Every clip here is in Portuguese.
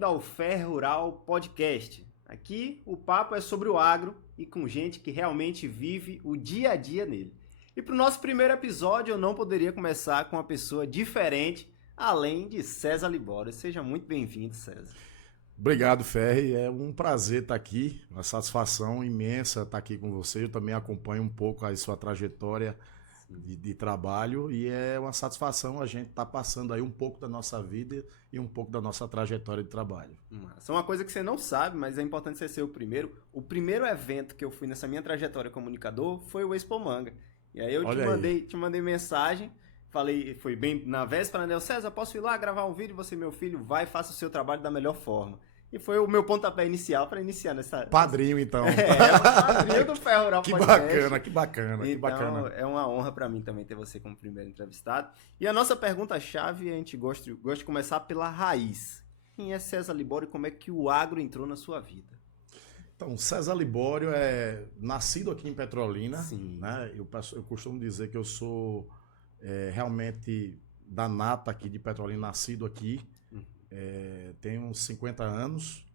bem-vindo ao Fé Rural Podcast. Aqui o papo é sobre o agro e com gente que realmente vive o dia a dia nele. E para o nosso primeiro episódio eu não poderia começar com uma pessoa diferente, além de César Libório. Seja muito bem-vindo, César. Obrigado, Ferri. É um prazer estar aqui, uma satisfação imensa estar aqui com você. Eu também acompanho um pouco a sua trajetória de trabalho e é uma satisfação a gente estar passando aí um pouco da nossa vida e um pouco da nossa trajetória de trabalho. Isso é uma coisa que você não sabe, mas é importante você ser o primeiro. O primeiro evento que eu fui nessa minha trajetória comunicador foi o Expo Manga. E aí eu te mandei mensagem, falei, foi bem na véspera, né? César, posso ir lá gravar um vídeo? Você, meu filho, vai e faça o seu trabalho da melhor forma. E foi o meu pontapé inicial para iniciar nessa... Padrinho, então. o padrinho do Fé Rural Podcast. Que bacana. Então, é uma honra para mim também ter você como primeiro entrevistado. E a nossa pergunta-chave, a gente gosta de começar pela raiz. Quem é César Libório e como é que o agro entrou na sua vida? Então, César Libório é nascido aqui em Petrolina. Sim. Né? Eu costumo dizer que eu sou realmente da nata aqui de Petrolina, nascido aqui. Tenho uns 50 anos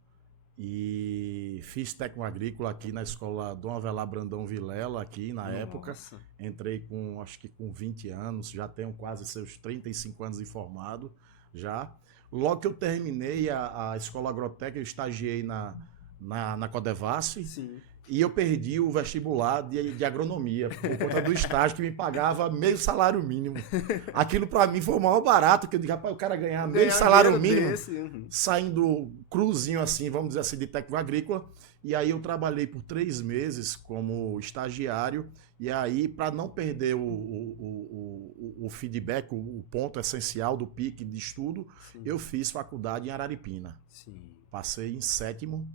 e fiz técnico agrícola aqui na escola Dom Avelar Brandão Vilela, aqui na época. Entrei acho que com 20 anos, já tenho quase seus 35 anos de formado já. Logo que eu terminei a escola agrotécnica, eu estagiei na Codevasf. Sim. E eu perdi o vestibular de agronomia, por conta do estágio que me pagava meio salário mínimo. Aquilo para mim foi o maior barato, que eu digo, rapaz, o cara ganhar meio salário mínimo, saindo cruzinho assim, vamos dizer assim, de técnico agrícola. E aí eu trabalhei por 3 meses como estagiário, e aí para não perder o feedback, o ponto essencial do pique de estudo, eu fiz faculdade em Araripina. Passei em 7º.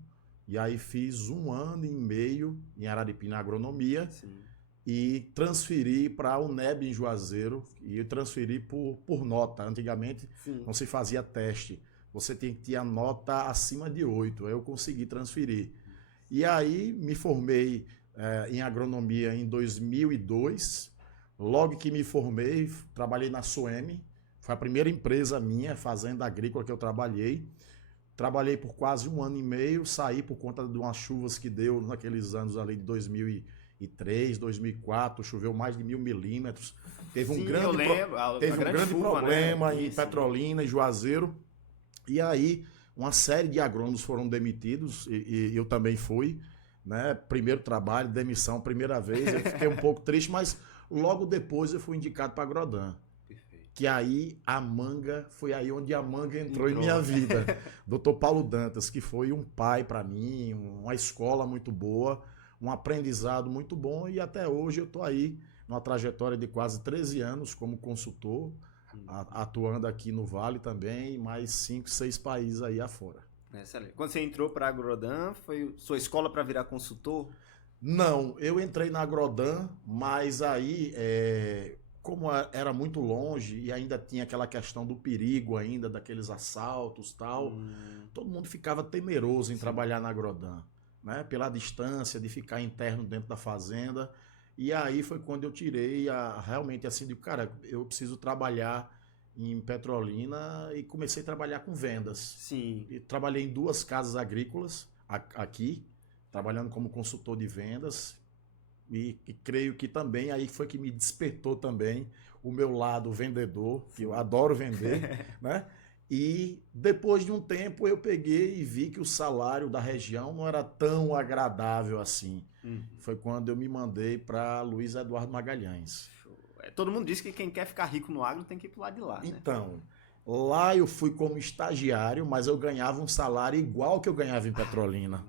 E aí fiz 1 ano e meio em Araripina Agronomia. E transferi para a UNEB em Juazeiro. E eu transferi por nota. Antigamente não se fazia teste. Você tem que ter a nota acima de 8. Aí eu consegui transferir. E aí me formei em agronomia em 2002. Logo que me formei, trabalhei na Soeme. Foi a primeira empresa minha, fazenda agrícola, que eu trabalhei. Trabalhei por quase 1 ano e meio, saí por conta de umas chuvas que deu naqueles anos ali de 2003, 2004, choveu mais de 1000 milímetros. Teve um grande problema, né? Em Petrolina, em Juazeiro. E aí, uma série de agrônomos foram demitidos, e eu também fui. Né? Primeiro trabalho, demissão, primeira vez. Eu fiquei um pouco triste, mas logo depois eu fui indicado para a Grodan. Que aí foi aí onde a manga entrou em minha vida. Dr. Paulo Dantas, que foi um pai para mim, uma escola muito boa, um aprendizado muito bom, e até hoje eu estou aí numa trajetória de quase 13 anos como consultor, atuando aqui no Vale também, e mais 5, 6 países aí afora. Excelente. Quando você entrou para a Grodan, foi sua escola para virar consultor? Não, eu entrei na Grodan, mas aí... Como era muito longe e ainda tinha aquela questão do perigo ainda, daqueles assaltos e tal, todo mundo ficava temeroso em trabalhar na Grodan, né? Pela distância, de ficar interno dentro da fazenda. E aí foi quando eu tirei realmente assim, de cara, eu preciso trabalhar em Petrolina, e comecei a trabalhar com vendas. Sim. E trabalhei em 2 casas agrícolas aqui, trabalhando como consultor de vendas. E creio que também aí foi que me despertou também o meu lado vendedor, que eu adoro vender, né? E depois de um tempo eu peguei e vi que o salário da região não era tão agradável assim. Foi quando eu me mandei para Luiz Eduardo Magalhães. Todo mundo diz que quem quer ficar rico no agro tem que ir pro lado de lá, né? Então, lá eu fui como estagiário, mas eu ganhava um salário igual ao que eu ganhava em Petrolina.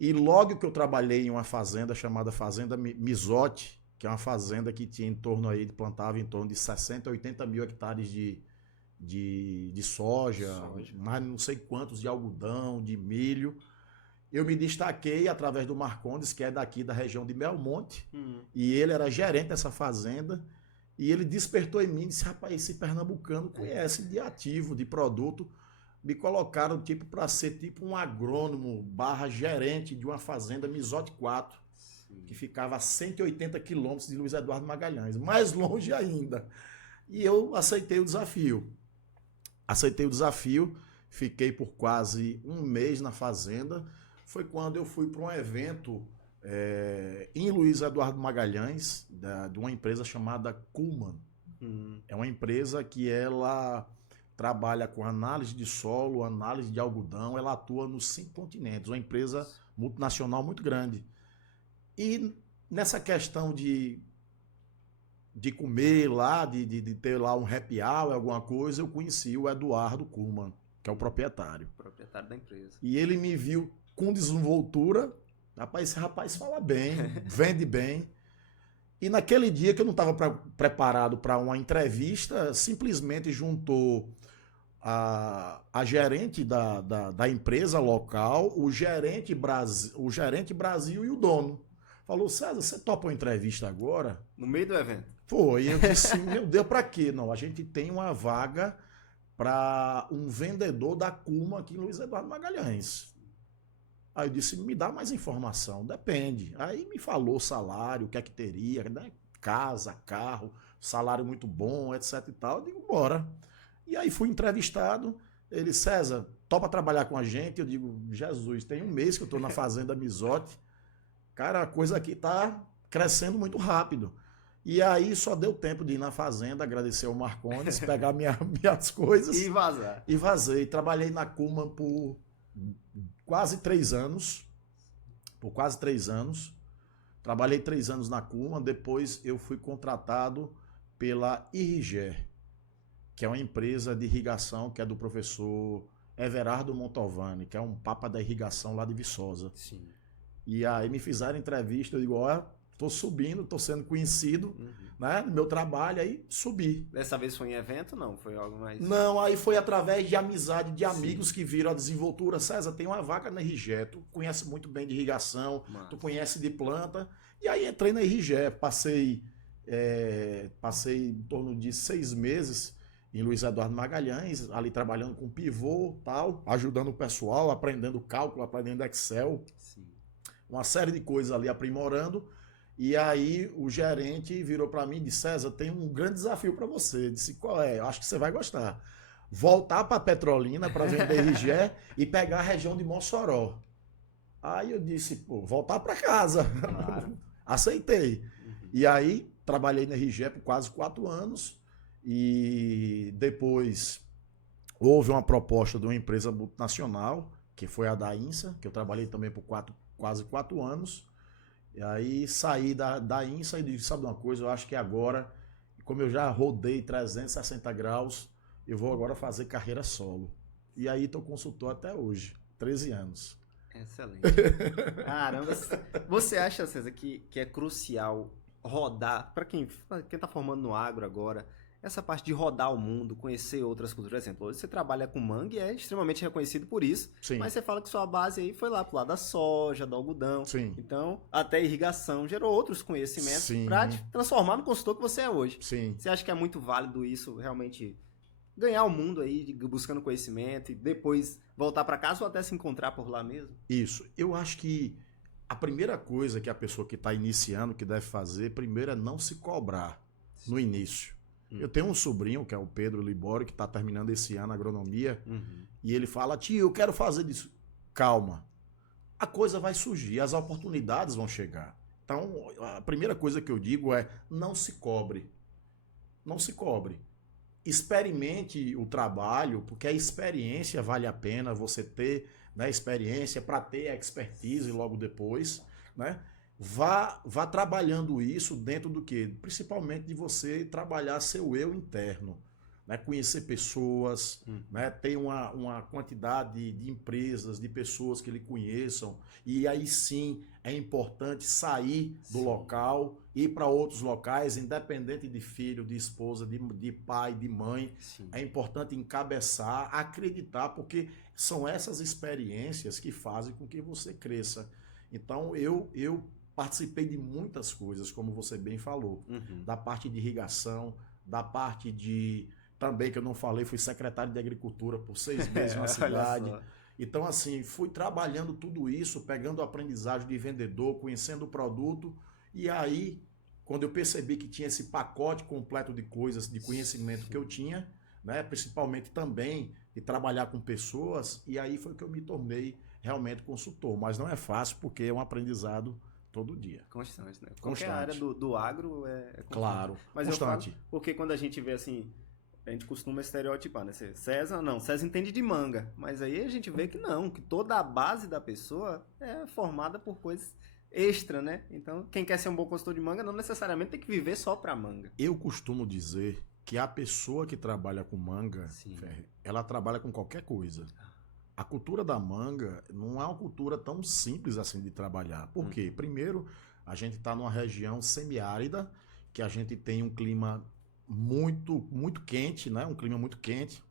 E logo que eu trabalhei em uma fazenda chamada Fazenda Mizote, que é uma fazenda que tinha em torno aí, plantava em torno de 60 a 80 mil hectares de soja, mais não sei quantos de algodão, de milho. Eu me destaquei através do Marcondes, que é daqui da região de Belmonte, e ele era gerente dessa fazenda, e ele despertou em mim e disse, rapaz, esse pernambucano conhece de ativo, de produto. Me colocaram tipo para ser tipo um agrônomo / gerente de uma fazenda Mizote 4, que ficava a 180 quilômetros de Luiz Eduardo Magalhães, mais longe ainda. E eu aceitei o desafio. fiquei por quase um mês na fazenda. Foi quando eu fui para um evento em Luiz Eduardo Magalhães, de uma empresa chamada Kuhlmann. É uma empresa que ela trabalha com análise de solo, análise de algodão, ela atua nos 5 continentes, uma empresa multinacional muito grande. E nessa questão de comer lá, de ter lá um happy hour, alguma coisa, eu conheci o Eduardo Kuhlmann, que é o proprietário. Proprietário da empresa. E ele me viu com desenvoltura. Rapaz, esse rapaz fala bem, vende bem. E naquele dia que eu não estava preparado para uma entrevista, simplesmente juntou a gerente da empresa local, o gerente Brasil e o dono. Falou, César, você topa uma entrevista agora? No meio do evento? Foi. Eu disse, meu Deus, para quê? Não, a gente tem uma vaga para um vendedor da Kuhlmann aqui em Luiz Eduardo Magalhães. Aí eu disse, me dá mais informação. Depende. Aí me falou salário, o que é que teria, né? Casa, carro, salário muito bom, etc e tal. Eu digo, bora. E aí fui entrevistado. Ele, César, topa trabalhar com a gente? Eu digo, Jesus, tem um mês que eu estou na Fazenda Mizotti. Cara, a coisa aqui tá crescendo muito rápido. E aí só deu tempo de ir na fazenda, agradecer ao Marcondes, pegar minhas coisas. E vazar. E vazei. Trabalhei na Kuhlmann por quase 3 anos. Trabalhei 3 anos na Kuhlmann. Depois eu fui contratado pela Irrigé, que é uma empresa de irrigação que é do professor Everardo Montovani, que é um papa da irrigação lá de Viçosa. Sim. E aí me fizeram entrevista, eu digo, ó, tô subindo, tô sendo conhecido, né, no meu trabalho, aí subi. Dessa vez foi em evento, não? Foi algo mais... Não, aí foi através de amizade, de amigos que viram a desenvoltura. César, tem uma vaga na Irrigé, tu conhece muito bem de irrigação, tu conhece de planta. E aí entrei na Irrigé, passei em torno de 6 meses em Luiz Eduardo Magalhães, ali trabalhando com pivô, tal, ajudando o pessoal, aprendendo cálculo, aprendendo Excel. Sim. Uma série de coisas ali aprimorando. E aí o gerente virou para mim e disse, César, tem um grande desafio para você. Eu disse, qual é? Eu acho que você vai gostar. Voltar para Petrolina para vender Irrigé e pegar a região de Mossoró. Aí eu disse, pô, voltar para casa. Claro. Aceitei. E aí trabalhei na Irrigé por quase 4 anos. E depois houve uma proposta de uma empresa multinacional, que foi a da INSA, que eu trabalhei também por quase 4 anos. E aí saí da INSA e disse, sabe uma coisa, eu acho que agora, como eu já rodei 360 graus, eu vou agora fazer carreira solo. E aí estou consultor até hoje, 13 anos. Excelente. Caramba, você acha, César, que é crucial rodar, para quem está formando no agro agora, essa parte de rodar o mundo, conhecer outras culturas? Por exemplo, hoje você trabalha com mangue e é extremamente reconhecido por isso. Sim. Mas você fala que sua base aí foi lá pro lado da soja, do algodão. Sim. Então, até irrigação gerou outros conhecimentos Sim. para te transformar no consultor que você é hoje. Sim. Você acha que é muito válido isso, realmente ganhar o mundo aí, buscando conhecimento e depois voltar para casa ou até se encontrar por lá mesmo? Isso. Eu acho que a primeira coisa que a pessoa que está iniciando, que deve fazer, primeiro é não se cobrar no início. Eu tenho um sobrinho, que é o Pedro Libório, que está terminando esse ano a agronomia, e ele fala, tio, eu quero fazer isso. Calma, a coisa vai surgir, as oportunidades vão chegar. Então, a primeira coisa que eu digo é, não se cobre. Não se cobre. Experimente o trabalho, porque a experiência vale a pena você ter, né, experiência para ter expertise logo depois, né? Vá trabalhando isso dentro do quê? Principalmente de você trabalhar seu eu interno, né? Conhecer pessoas, né? Ter uma quantidade de empresas, de pessoas que lhe conheçam, e aí sim é importante sair do local, ir para outros locais, independente de filho, de esposa, de pai, de mãe. Sim. É importante encabeçar, acreditar, porque são essas experiências que fazem com que você cresça. Então eu participei de muitas coisas, como você bem falou, da parte de irrigação, da parte de... Também, que eu não falei, fui secretário de Agricultura por 6 meses na cidade. Então, assim, fui trabalhando tudo isso, pegando a aprendizagem de vendedor, conhecendo o produto. E aí, quando eu percebi que tinha esse pacote completo de coisas, de conhecimento que eu tinha, né? Principalmente também de trabalhar com pessoas, e aí foi que eu me tornei realmente consultor. Mas não é fácil, porque é um aprendizado todo dia. Constante, né? Constante. Qualquer área do agro é constante. Claro, mas constante. Eu falo, porque quando a gente vê assim, a gente costuma estereotipar, né? César entende de manga, mas aí a gente vê que não, que toda a base da pessoa é formada por coisas extra, né? Então, quem quer ser um bom consultor de manga não necessariamente tem que viver só pra manga. Eu costumo dizer que a pessoa que trabalha com manga, ela trabalha com qualquer coisa. A cultura da manga não é uma cultura tão simples assim de trabalhar. Por quê? Primeiro, a gente está numa região semiárida, que a gente tem um clima muito quente, né? Um clima muito quente.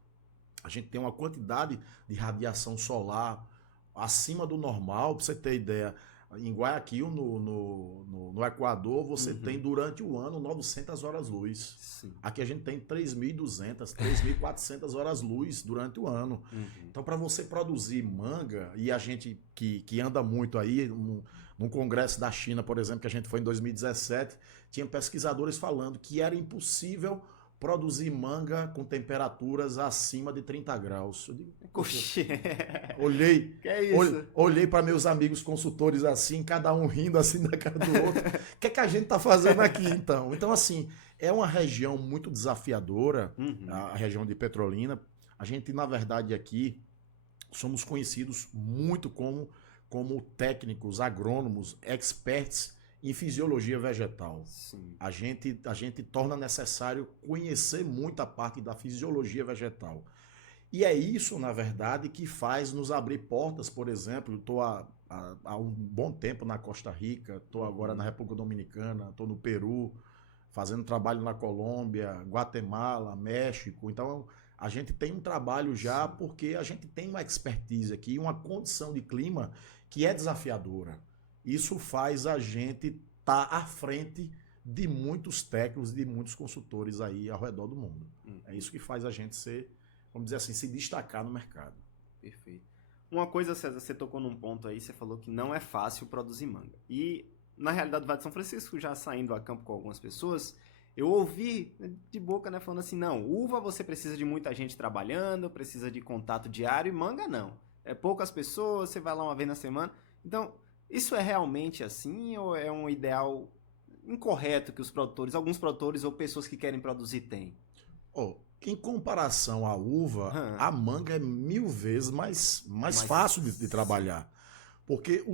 A gente tem uma quantidade de radiação solar acima do normal, para você ter ideia. Em Guayaquil, no Equador, você tem durante o ano 900 horas-luz. Sim. Aqui a gente tem 3.200, 3.400 horas-luz durante o ano. Então, para você produzir manga, e a gente que anda muito aí, num congresso da China, por exemplo, que a gente foi em 2017, tinha pesquisadores falando que era impossível produzir manga com temperaturas acima de 30 graus. Eu digo, olhei, que é isso? Olhei para meus amigos consultores assim, cada um rindo assim da cara do outro. O que é que a gente está fazendo aqui então? Então, assim, é uma região muito desafiadora, a região de Petrolina. A gente, na verdade, aqui somos conhecidos muito como técnicos, agrônomos, experts em fisiologia vegetal. Sim. A gente torna necessário conhecer muito a parte da fisiologia vegetal. E é isso, na verdade, que faz nos abrir portas. Por exemplo, estou há um bom tempo na Costa Rica, estou agora na República Dominicana, estou no Peru, fazendo trabalho na Colômbia, Guatemala, México. Então, a gente tem um trabalho já porque a gente tem uma expertise aqui, uma condição de clima que é desafiadora. Isso faz a gente estar à frente de muitos técnicos, de muitos consultores aí ao redor do mundo. É isso que faz a gente ser, vamos dizer assim, se destacar no mercado. Perfeito. Uma coisa, César, você tocou num ponto aí, você falou que não é fácil produzir manga. E, na realidade, do Vale de São Francisco, já saindo a campo com algumas pessoas, eu ouvi de boca, né, falando assim, não, uva você precisa de muita gente trabalhando, precisa de contato diário, e manga não. É poucas pessoas, você vai lá uma vez na semana. Então, isso é realmente assim ou é um ideal incorreto que alguns produtores ou pessoas que querem produzir têm? Em comparação à uva, a manga é 1000 vezes mais fácil de trabalhar. Porque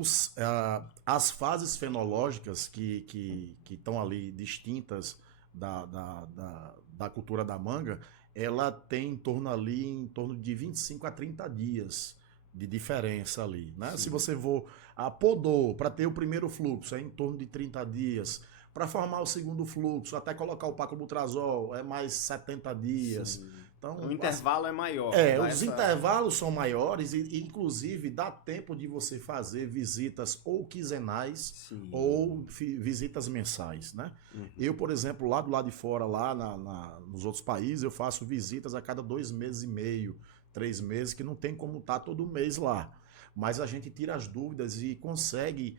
as fases fenológicas que estão ali distintas da cultura da manga, ela tem em torno de 25 a 30 dias de diferença ali, né? Se você for a podou para ter o primeiro fluxo, é em torno de 30 dias. Para formar o segundo fluxo, até colocar o paclobutrazol, é mais 70 dias. Sim. Então, o intervalo é maior. Os intervalos são maiores e, inclusive, dá tempo de você fazer visitas ou quinzenais ou visitas mensais, né? Eu, por exemplo, lá do lado de fora, lá nos outros países, eu faço visitas a cada 2 meses e meio, 3 meses, que não tem como estar todo mês lá. Mas a gente tira as dúvidas e consegue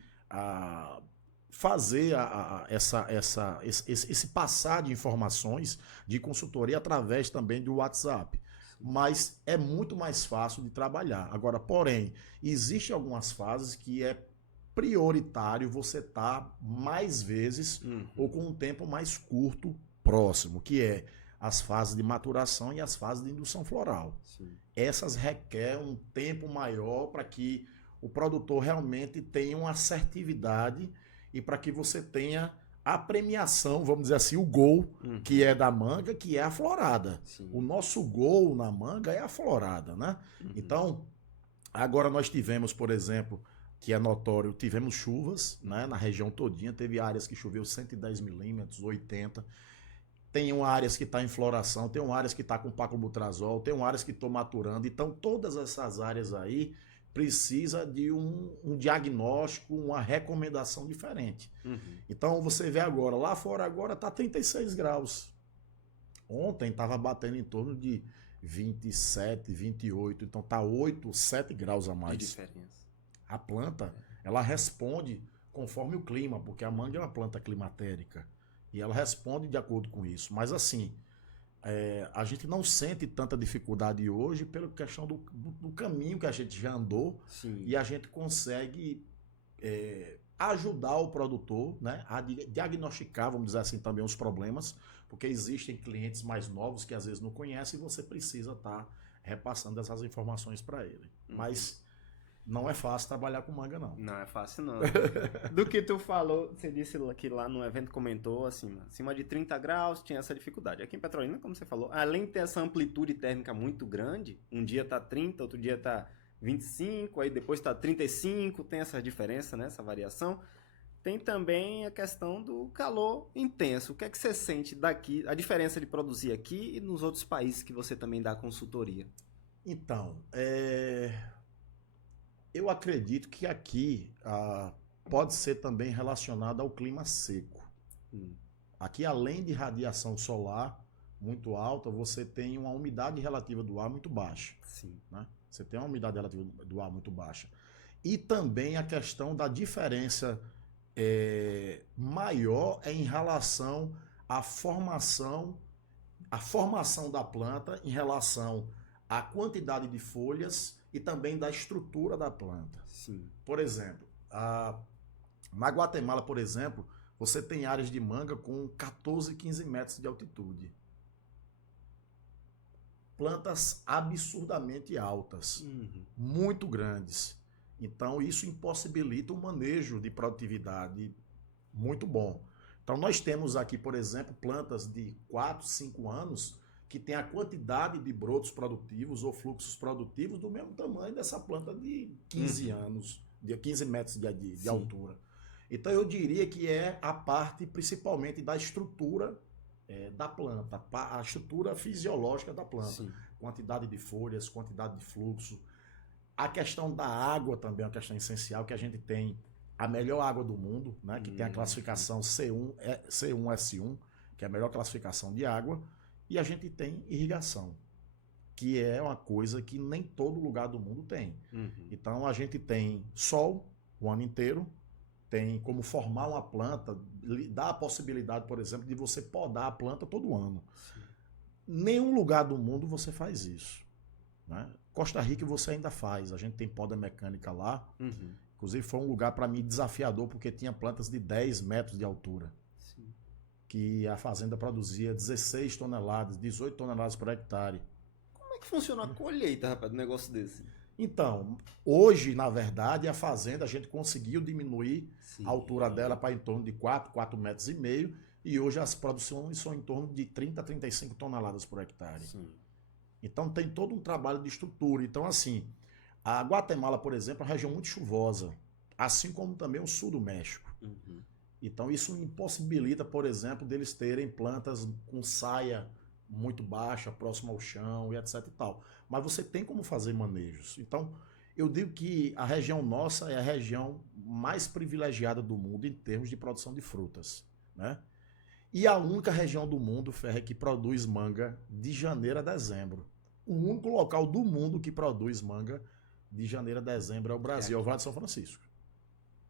fazer esse passar de informações de consultoria através também do WhatsApp. Mas é muito mais fácil de trabalhar. Agora, porém, existem algumas fases que é prioritário você estar mais vezes ou com um tempo mais curto próximo, que é as fases de maturação e as fases de indução floral. Essas requerem um tempo maior para que o produtor realmente tenha uma assertividade e para que você tenha a premiação, vamos dizer assim, o gol, que é da manga, que é a florada. O nosso gol na manga é a florada, né? Então, agora nós tivemos, por exemplo, que é notório, tivemos chuvas, né, na região todinha, teve áreas que choveu 110 milímetros, 80. Tem áreas que está em floração, tem áreas que está com paclobutrazol, tem áreas que estão maturando. Então, todas essas áreas aí precisa de um diagnóstico, uma recomendação diferente. Então, você vê agora, lá fora agora está 36 graus. Ontem estava batendo em torno de 27, 28. Então, está 8, 7 graus a mais. Que diferença. A planta, ela responde conforme o clima, porque a manga é uma planta climatérica. E ela responde de acordo com isso. Mas assim, a gente não sente tanta dificuldade hoje pela questão do caminho que a gente já andou. Sim. E a gente consegue ajudar o produtor, né, a diagnosticar, vamos dizer assim, também os problemas, porque existem clientes mais novos que às vezes não conhecem e você precisa estar repassando essas informações para ele. Mas não é fácil trabalhar com manga, não. Não é fácil, não. Do que tu falou, você disse que lá no evento comentou, acima de 30 graus tinha essa dificuldade. Aqui em Petrolina, como você falou, além de ter essa amplitude térmica muito grande, um dia tá 30, outro dia tá 25, aí depois tá 35, tem essa diferença, né, essa variação. Tem também a questão do calor intenso. O que é que você sente daqui, a diferença de produzir aqui e nos outros países que você também dá consultoria? Então, eu acredito que aqui pode ser também relacionado ao clima seco. Aqui, além de radiação solar muito alta, você tem uma umidade relativa do ar muito baixa. Sim. Né? Você tem uma umidade relativa do ar muito baixa. E também a questão da diferença maior em relação à formação da planta em relação à quantidade de folhas e também da estrutura da planta. Sim. Por exemplo, na Guatemala, por exemplo, você tem áreas de manga com 14, 15 metros de altitude. Plantas absurdamente altas, muito grandes. Então, isso impossibilita um manejo de produtividade muito bom. Então, nós temos aqui, por exemplo, plantas de 4, 5 anos que tem a quantidade de brotos produtivos ou fluxos produtivos do mesmo tamanho dessa planta de 15 anos, de 15 metros de altura. Então eu diria que é a parte principalmente da estrutura da planta, a estrutura fisiológica da planta. Sim. Quantidade de folhas, quantidade de fluxo. A questão da água também é uma questão essencial, que a gente tem a melhor água do mundo, né, que tem a classificação C1S1, que é a melhor classificação de água. E a gente tem irrigação, que é uma coisa que nem todo lugar do mundo tem. Então a gente tem sol o ano inteiro, tem como formar uma planta, dá a possibilidade, por exemplo, de você podar a planta todo ano. Sim. Nenhum lugar do mundo você faz isso. Né? Costa Rica você ainda faz, a gente tem poda mecânica lá. Inclusive foi um lugar para mim desafiador, porque tinha plantas de 10 metros de altura. Que a fazenda produzia 16 toneladas, 18 toneladas por hectare. Como é que funciona a colheita, rapaz, do negócio desse? Então, hoje, na verdade, a fazenda, a gente conseguiu diminuir a altura dela para em torno de 4 metros e meio, e hoje as produções são em torno de 30 a 35 toneladas por hectare. Sim. Então tem todo um trabalho de estrutura. Então, assim, a Guatemala, por exemplo, é uma região muito chuvosa, assim como também o sul do México. Então isso impossibilita, por exemplo, deles terem plantas com saia muito baixa, próxima ao chão e etc e tal. Mas você tem como fazer manejos. Então eu digo que a região nossa é a região mais privilegiada do mundo em termos de produção de frutas, né? E a única região do mundo, Ferre, que produz manga de janeiro a dezembro. O único local do mundo que produz manga de janeiro a dezembro é o Brasil, é o Vale de São Francisco.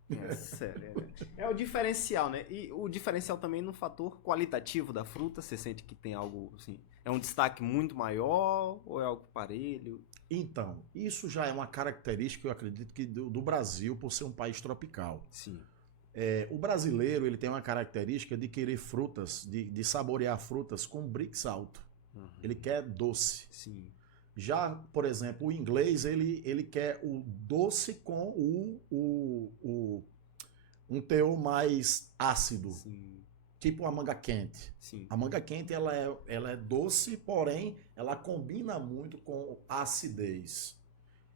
É sério. É o diferencial, né? E o diferencial também no fator qualitativo da fruta, você sente que tem algo assim, é um destaque muito maior ou é algo parelho? Então, isso já é uma característica, eu acredito, que do Brasil, por ser um país tropical. Sim. O brasileiro, ele tem uma característica de querer frutas, de saborear frutas com brix alto. Ele quer doce. Sim. Já, por exemplo, o inglês, ele quer o doce com um teor mais ácido. Sim. Tipo a manga quente. Sim. A manga quente ela é doce, porém ela combina muito com a acidez.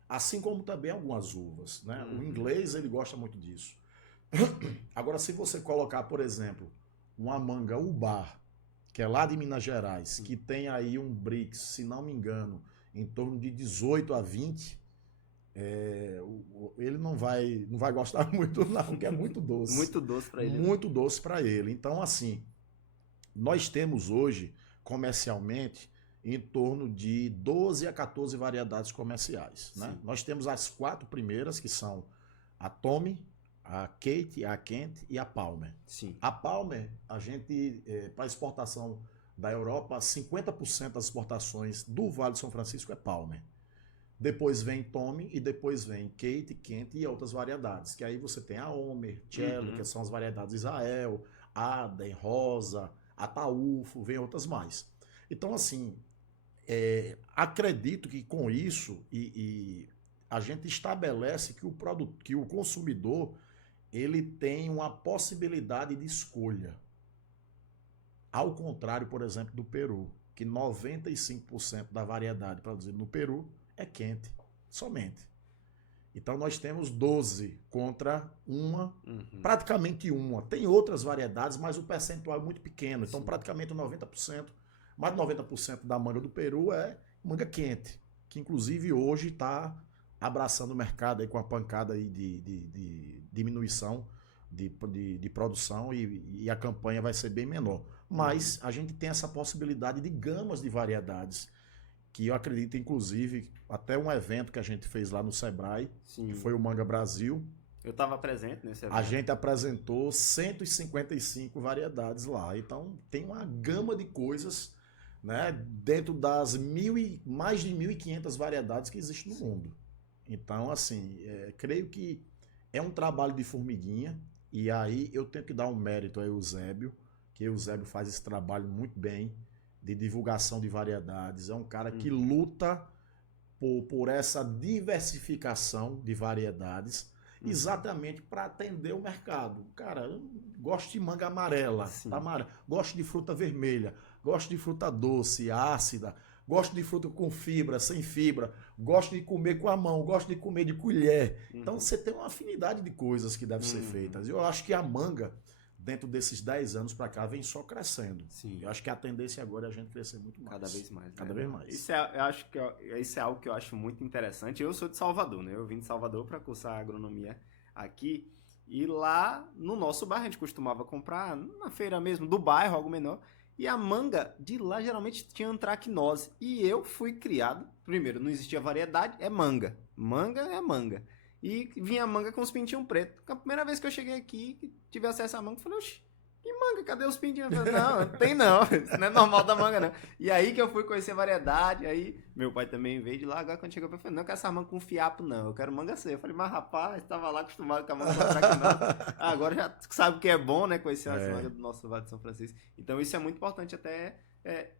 Assim como também algumas uvas, né? O inglês ele gosta muito disso. Agora, se você colocar, por exemplo, uma manga ubar, que é lá de Minas Gerais, que tem aí um brix, se não me engano, em torno de 18 a 20, ele não vai gostar muito não, porque é muito doce. Muito doce para ele. Muito doce para ele. Então, assim, nós temos hoje, comercialmente, em torno de 12 a 14 variedades comerciais. Né? Nós temos as 4 primeiras, que são a Tommy, a Kate, a Kent e a Palmer. Sim. A Palmer, a gente, para exportação Da Europa, 50% das exportações do Vale do São Francisco é Palmer. Depois vem Tommy e depois vem Kate, Kent e outras variedades. Que aí você tem a Homer, Cello, que são as variedades Israel, Aden, Rosa, Ataúfo, vem outras mais. Então, assim, acredito que com isso a gente estabelece que o consumidor ele tem uma possibilidade de escolha. Ao contrário, por exemplo, do Peru, que 95% da variedade produzida no Peru é quente, somente. Então nós temos 12 contra praticamente uma. Tem outras variedades, mas o percentual é muito pequeno. Então praticamente 90%, mais de 90% da manga do Peru é manga quente, que inclusive hoje está abraçando o mercado aí com a pancada aí de diminuição de produção e a campanha vai ser bem menor. Mas a gente tem essa possibilidade de gamas de variedades, que eu acredito, inclusive, até um evento que a gente fez lá no Sebrae, que foi o Manga Brasil. Eu estava presente nesse evento. A gente apresentou 155 variedades lá. Então, tem uma gama de coisas, né, dentro das mais de 1.500 variedades que existem no mundo. Então, assim, creio que é um trabalho de formiguinha. E aí eu tenho que dar um mérito a Eusébio, que Eusébio faz esse trabalho muito bem, de divulgação de variedades. É um cara que luta por essa diversificação de variedades, exatamente para atender o mercado. Cara, eu gosto de manga amarela, gosto de fruta vermelha, gosto de fruta doce, ácida, gosto de fruta com fibra, sem fibra, gosto de comer com a mão, gosto de comer de colher. Então você tem uma afinidade de coisas que devem ser feitas. Eu acho que a manga, dentro desses 10 anos para cá, vem só crescendo. Sim. Eu acho que a tendência agora é a gente crescer muito mais. Cada vez mais. Cada vez mais. Isso é algo que eu acho muito interessante. Eu sou de Salvador, né? Eu vim de Salvador para cursar agronomia aqui. E lá no nosso bairro a gente costumava comprar, na feira mesmo, do bairro, algo menor. E a manga de lá geralmente tinha antracnose. E eu fui criado, primeiro, não existia variedade, é manga. Manga é manga. E vinha manga com os pintinhos pretos. A primeira vez que eu cheguei aqui, que tive acesso à manga, eu falei, oxi, que manga? Cadê os pintinhos? Eu falei, não tem não. Isso não é normal da manga, não. E aí que eu fui conhecer a variedade. Aí meu pai também veio de lá. Agora quando chegou, eu falei, não quero essa manga com fiapo, não. Eu quero manga seca. Eu falei, mas rapaz, estava lá acostumado com a manga com antracnose. Agora já sabe o que é bom, né? Conhecer as mangas do nosso Vale de São Francisco. Então isso é muito importante até...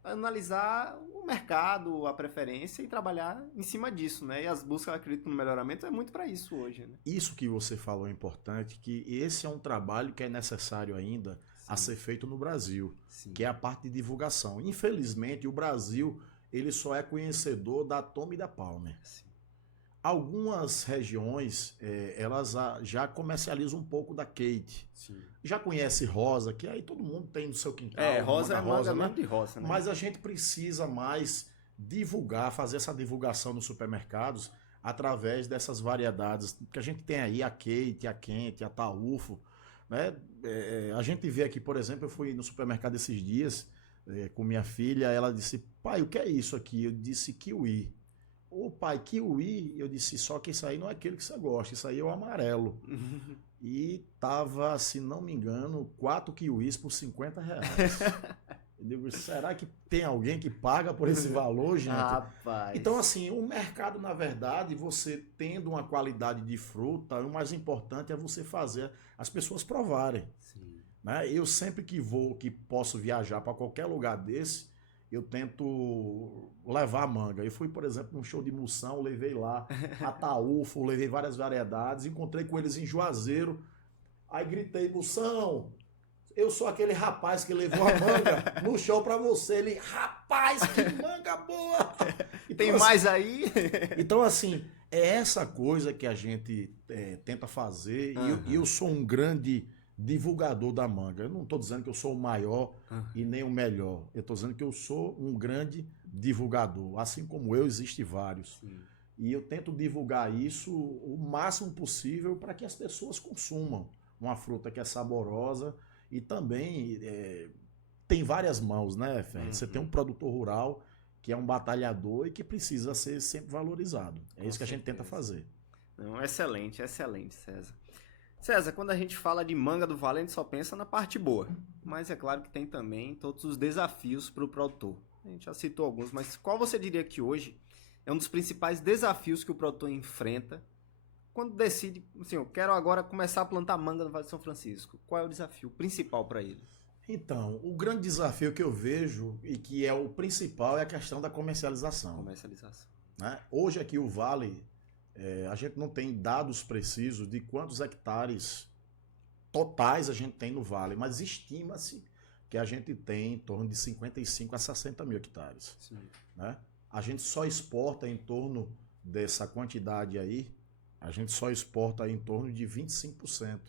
analisar o mercado, a preferência e trabalhar em cima disso, né? E as buscas, eu acredito, no melhoramento é muito para isso hoje, né? Isso que você falou é importante, que esse é um trabalho que é necessário ainda a ser feito no Brasil, que é a parte de divulgação. Infelizmente, o Brasil ele só é conhecedor da Tommy e da Palmer. Algumas regiões, elas já comercializam um pouco da Kate. Já conhece Rosa, que aí todo mundo tem no seu quintal. Rosa é manga mesmo de rosa, né? Mas a gente precisa mais divulgar, fazer essa divulgação nos supermercados através dessas variedades. Que a gente tem aí a Kate, a Kent, a Taúfo. Né? A gente vê aqui, por exemplo, eu fui no supermercado esses dias com minha filha, ela disse, pai, o que é isso aqui? Eu disse kiwi. Ô pai, kiwi, eu disse, só que isso aí não é aquele que você gosta, isso aí é o amarelo. E tava, se não me engano, 4 kiwis por R$50. Eu digo, será que tem alguém que paga por esse valor, gente? Rapaz. Então, assim, o mercado, na verdade, você tendo uma qualidade de fruta, o mais importante é você fazer as pessoas provarem. Né? Eu sempre que posso viajar para qualquer lugar desse, eu tento levar a manga. Eu fui, por exemplo, num show de Moção, levei lá Ataúfo, levei várias variedades, encontrei com eles em Juazeiro, aí gritei, Moção, eu sou aquele rapaz que levou a manga no show pra você. Ele, rapaz, que manga boa! Então, tem mais aí? Então, assim, é essa coisa que a gente tenta fazer, e eu sou um grande divulgador da manga. Eu não estou dizendo que eu sou o maior e nem o melhor. Eu estou dizendo que eu sou um grande divulgador. Assim como eu, existem vários. E eu tento divulgar isso o máximo possível para que as pessoas consumam uma fruta que é saborosa e também tem várias mãos, né, Fer? Você tem um produtor rural que é um batalhador e que precisa ser sempre valorizado. É isso que a gente tenta fazer. Não, excelente, excelente, César. César, quando a gente fala de manga do vale, a gente só pensa na parte boa. Mas é claro que tem também todos os desafios para o produtor. A gente já citou alguns, mas qual você diria que hoje é um dos principais desafios que o produtor enfrenta quando decide, assim, eu quero agora começar a plantar manga no Vale de São Francisco? Qual é o desafio principal para ele? Então, o grande desafio que eu vejo e que é o principal é a questão da comercialização. Né? Hoje aqui o Vale, a gente não tem dados precisos de quantos hectares totais a gente tem no Vale, mas estima-se que a gente tem em torno de 55 a 60 mil hectares. Né? A gente só exporta em torno dessa quantidade aí, a gente só exporta em torno de 25%.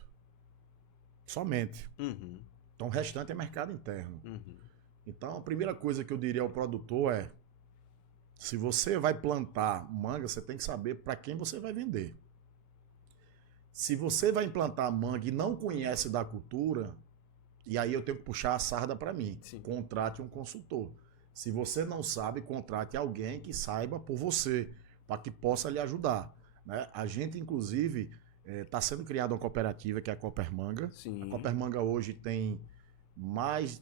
Somente. Uhum. Então o restante é mercado interno. Uhum. Então a primeira coisa que eu diria ao produtor é, se você vai plantar manga, você tem que saber para quem você vai vender. Se você vai implantar manga e não conhece da cultura, e aí eu tenho que puxar a sarda para mim. Sim. Contrate um consultor. Se você não sabe, contrate alguém que saiba por você, para que possa lhe ajudar. Né? A gente, inclusive, está sendo criada uma cooperativa, que é a Copermanga. Sim. A Copermanga hoje tem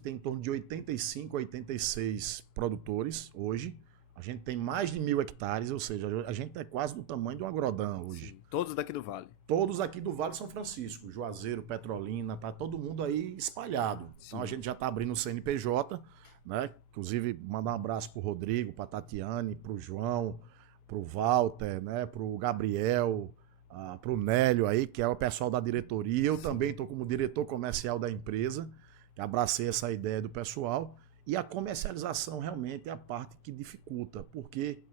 em torno de 85 a 86 produtores hoje. A gente tem mais de 1.000 hectares, ou seja, a gente é quase do tamanho de um agrodã hoje. Sim. Todos daqui do Vale? Todos aqui do Vale de São Francisco, Juazeiro, Petrolina, tá todo mundo aí espalhado. Sim. Então a gente já está abrindo o CNPJ, né? Inclusive mandar um abraço pro Rodrigo, pra Tatiane, pro João, pro Walter, né? Pro Gabriel, pro Nélio aí, que é o pessoal da diretoria. Eu também estou como diretor comercial da empresa, que abracei essa ideia do pessoal. E a comercialização realmente é a parte que dificulta, porque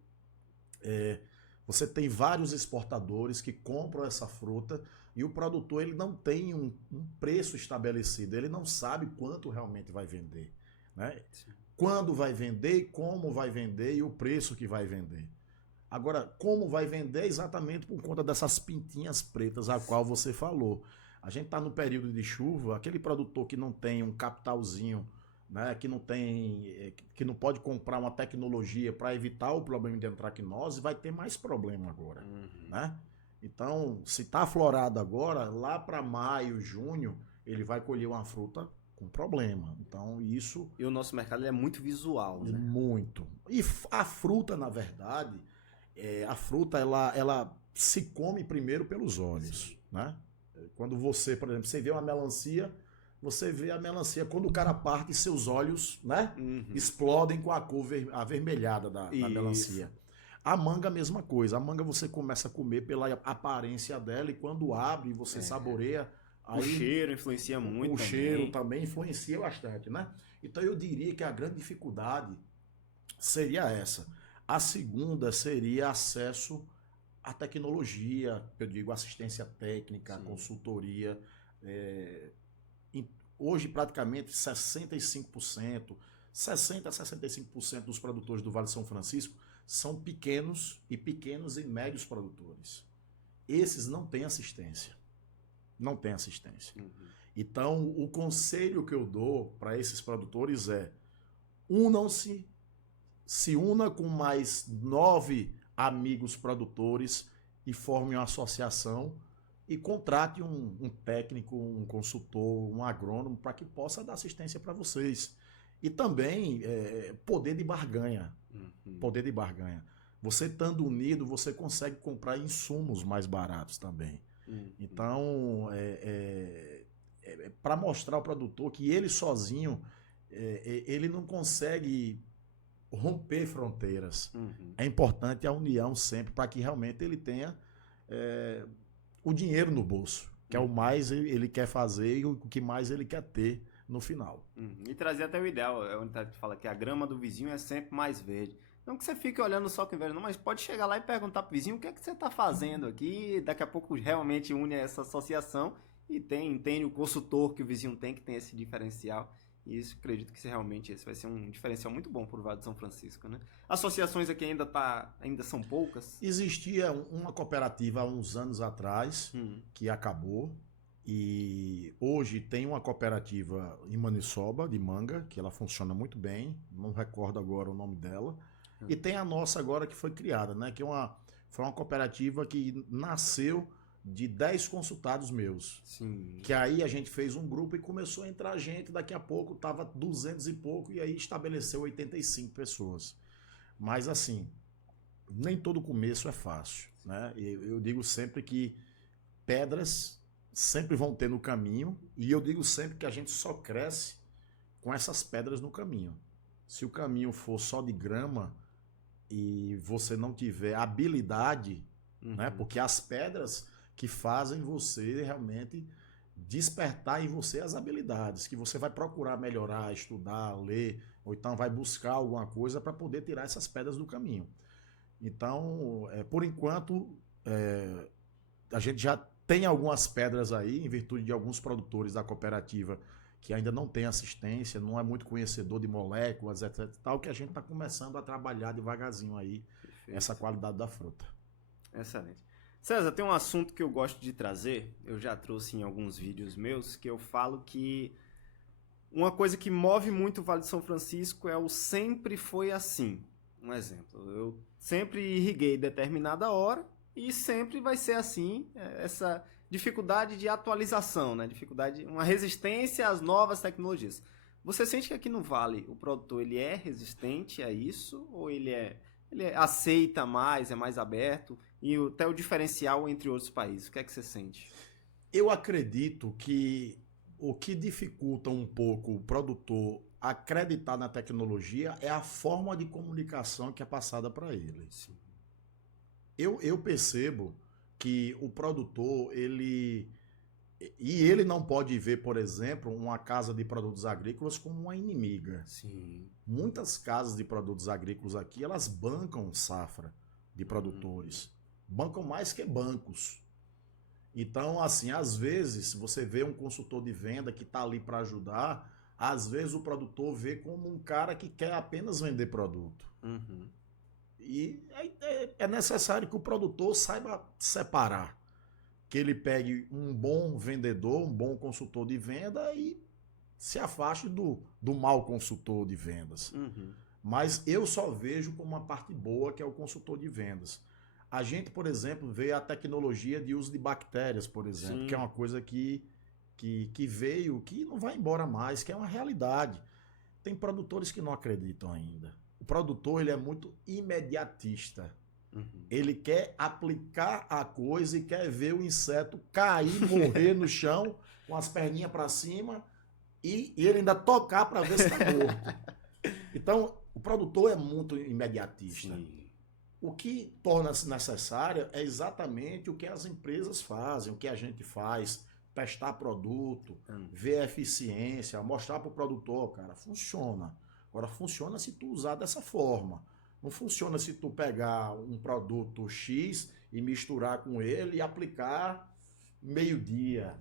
você tem vários exportadores que compram essa fruta e o produtor ele não tem um preço estabelecido, ele não sabe quanto realmente vai vender. Né? Quando vai vender, como vai vender e o preço que vai vender. Agora, como vai vender exatamente por conta dessas pintinhas pretas a qual você falou. A gente está no período de chuva, aquele produtor que não tem um capitalzinho, né, que não pode comprar uma tecnologia para evitar o problema de antracnose, vai ter mais problema agora. Uhum. Né? Então, se está aflorado agora, lá para maio, junho, ele vai colher uma fruta com problema. Então, isso... E o nosso mercado é muito visual, né? Muito. E a fruta, na verdade, a fruta, ela se come primeiro pelos olhos. Né? Quando você, por exemplo, você vê uma melancia... Você vê a melancia, quando o cara parte, seus olhos, né, explodem com a cor avermelhada da melancia. A manga, a mesma coisa. A manga você começa a comer pela aparência dela e quando abre, você saboreia. Aí, o cheiro influencia muito. O cheiro também influencia bastante, né? Então eu diria que a grande dificuldade seria essa. A segunda seria acesso à tecnologia, eu digo assistência técnica, consultoria. Hoje, praticamente 65%, 60% a 65% dos produtores do Vale de São Francisco são pequenos e médios produtores. Esses não têm assistência. Não têm assistência. Uhum. Então, o conselho que eu dou para esses produtores é: unam-se, se una com mais 9 amigos produtores e formem uma associação e contrate um técnico, um consultor, um agrônomo para que possa dar assistência para vocês. E também poder de barganha. Uhum. Poder de barganha. Você estando unido, você consegue comprar insumos mais baratos também. Uhum. Então, para mostrar ao produtor que ele sozinho, ele não consegue romper fronteiras. Uhum. É importante a união sempre para que realmente ele tenha... o dinheiro no bolso, que é o mais ele quer fazer e o que mais ele quer ter no final. E trazer até o ideal, onde a gente fala que a grama do vizinho é sempre mais verde. Não que você fique olhando só com o inverno, não, mas pode chegar lá e perguntar pro vizinho o que é que você está fazendo aqui, daqui a pouco realmente une essa associação e tem o consultor que o vizinho tem, que tem esse diferencial. E isso, acredito que realmente esse vai ser um diferencial muito bom para o Vale de São Francisco, né? Associações aqui ainda são poucas? Existia uma cooperativa há uns anos atrás, que acabou, e hoje tem uma cooperativa em Maniçoba, de manga, que ela funciona muito bem, não recordo agora o nome dela, e tem a nossa agora que foi criada, né? Que foi uma cooperativa que nasceu de 10 consultados meus. Sim. Que aí a gente fez um grupo e começou a entrar gente, daqui a pouco tava 200 e pouco, e aí estabeleceu 85 pessoas. Mas assim, nem todo começo é fácil, né? Eu digo sempre que pedras sempre vão ter no caminho, e eu digo sempre que a gente só cresce com essas pedras no caminho. Se o caminho for só de grama e você não tiver habilidade, né? Porque as pedras que fazem você realmente despertar em você as habilidades, que você vai procurar melhorar, estudar, ler, ou então vai buscar alguma coisa para poder tirar essas pedras do caminho. Então, por enquanto, a gente já tem algumas pedras aí, em virtude de alguns produtores da cooperativa que ainda não tem assistência, não é muito conhecedor de moléculas, etc. Tal, que a gente está começando a trabalhar devagarzinho aí. Perfeito. Essa qualidade da fruta. Excelente. César, tem um assunto que eu gosto de trazer, eu já trouxe em alguns vídeos meus, que eu falo que uma coisa que move muito o Vale de São Francisco é o sempre foi assim. Um exemplo, eu sempre irriguei determinada hora e sempre vai ser assim, essa dificuldade de atualização, né? Dificuldade, uma resistência às novas tecnologias. Você sente que aqui no Vale o produtor ele é resistente a isso ou ele aceita mais, é mais aberto? E até o diferencial entre outros países. O que é que você sente? Eu acredito que o que dificulta um pouco o produtor acreditar na tecnologia é a forma de comunicação que é passada para ele. Sim. Eu percebo que o produtor, ele não pode ver, por exemplo, uma casa de produtos agrícolas como uma inimiga. Sim. Muitas casas de produtos agrícolas aqui, elas bancam safra de produtores. Bancam mais que bancos. Então, assim, às vezes, você vê um consultor de venda que está ali para ajudar, às vezes o produtor vê como um cara que quer apenas vender produto. E é necessário que o produtor saiba separar. Que ele pegue um bom vendedor, um bom consultor de venda e se afaste do mau consultor de vendas. Mas eu só vejo como uma parte boa, que é o consultor de vendas. A gente, por exemplo, vê a tecnologia de uso de bactérias, por exemplo, Sim. que é uma coisa que veio, que não vai embora mais, que é uma realidade. Tem produtores que não acreditam ainda. O produtor ele é muito imediatista. Ele quer aplicar a coisa e quer ver o inseto cair, morrer no chão, com as perninhas para cima, e ele ainda tocar para ver se está morto. Então, o produtor é muito imediatista. Sim. O que torna-se necessário é exatamente o que as empresas fazem, o que a gente faz, testar produto, ver a eficiência, mostrar para o produtor, cara, funciona. Agora, funciona se tu usar dessa forma. Não funciona se tu pegar um produto X e misturar com ele e aplicar meio-dia.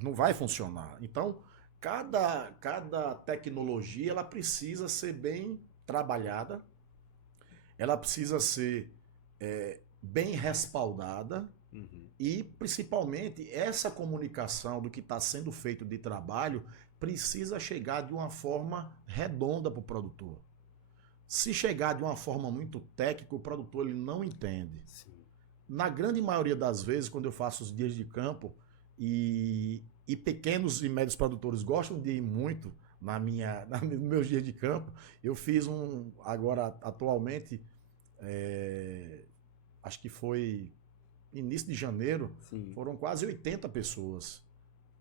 Não vai funcionar. Então, cada tecnologia ela precisa ser bem trabalhada, ela precisa ser bem respaldada e, principalmente, essa comunicação do que está sendo feito de trabalho precisa chegar de uma forma redonda para o produtor. Se chegar de uma forma muito técnica, o produtor ele não entende. Sim. Na grande maioria das vezes, quando eu faço os dias de campo, e pequenos e médios produtores gostam de ir muito nos meus dias de campo, eu fiz agora atualmente, acho que foi início de janeiro, Sim. foram quase 80 pessoas.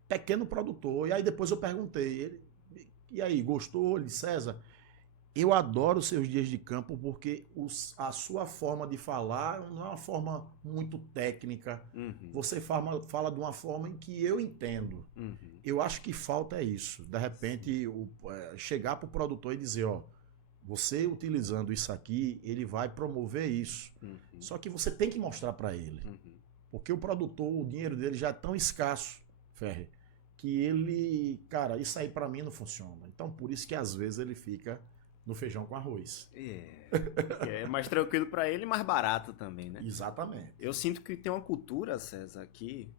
Pequeno produtor. E aí depois eu perguntei, e aí, gostou? Ele disse, César, eu adoro os seus dias de campo porque a sua forma de falar não é uma forma muito técnica. Você fala de uma forma em que eu entendo. Eu acho que falta isso. De repente, chegar para o produtor e dizer, ó, você utilizando isso aqui, ele vai promover isso. Só que você tem que mostrar para ele. Porque o produtor, o dinheiro dele já é tão escasso, Ferre, que ele, cara, isso aí para mim não funciona. Então, por isso que às vezes ele fica no feijão com arroz. É mais tranquilo para ele e mais barato também, né? Exatamente. Eu sinto que tem uma cultura, César, aqui,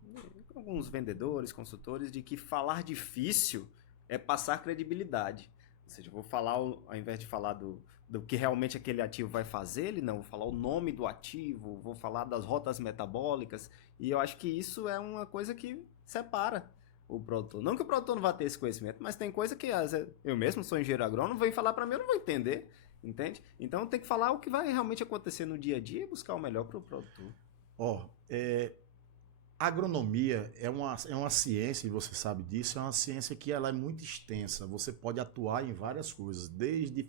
com alguns vendedores, consultores, de que falar difícil é passar credibilidade. Ou seja, eu vou falar, ao invés de falar do que realmente aquele ativo vai fazer, vou falar o nome do ativo, vou falar das rotas metabólicas, e eu acho que isso é uma coisa que separa o produtor. Não que o produtor não vá ter esse conhecimento, mas tem coisa que eu mesmo sou engenheiro agrônomo, vem falar para mim, eu não vou entender, entende? Então tem que falar o que vai realmente acontecer no dia a dia e buscar o melhor para o produtor. Agronomia é uma ciência, e você sabe disso, é uma ciência que ela é muito extensa. Você pode atuar em várias coisas, desde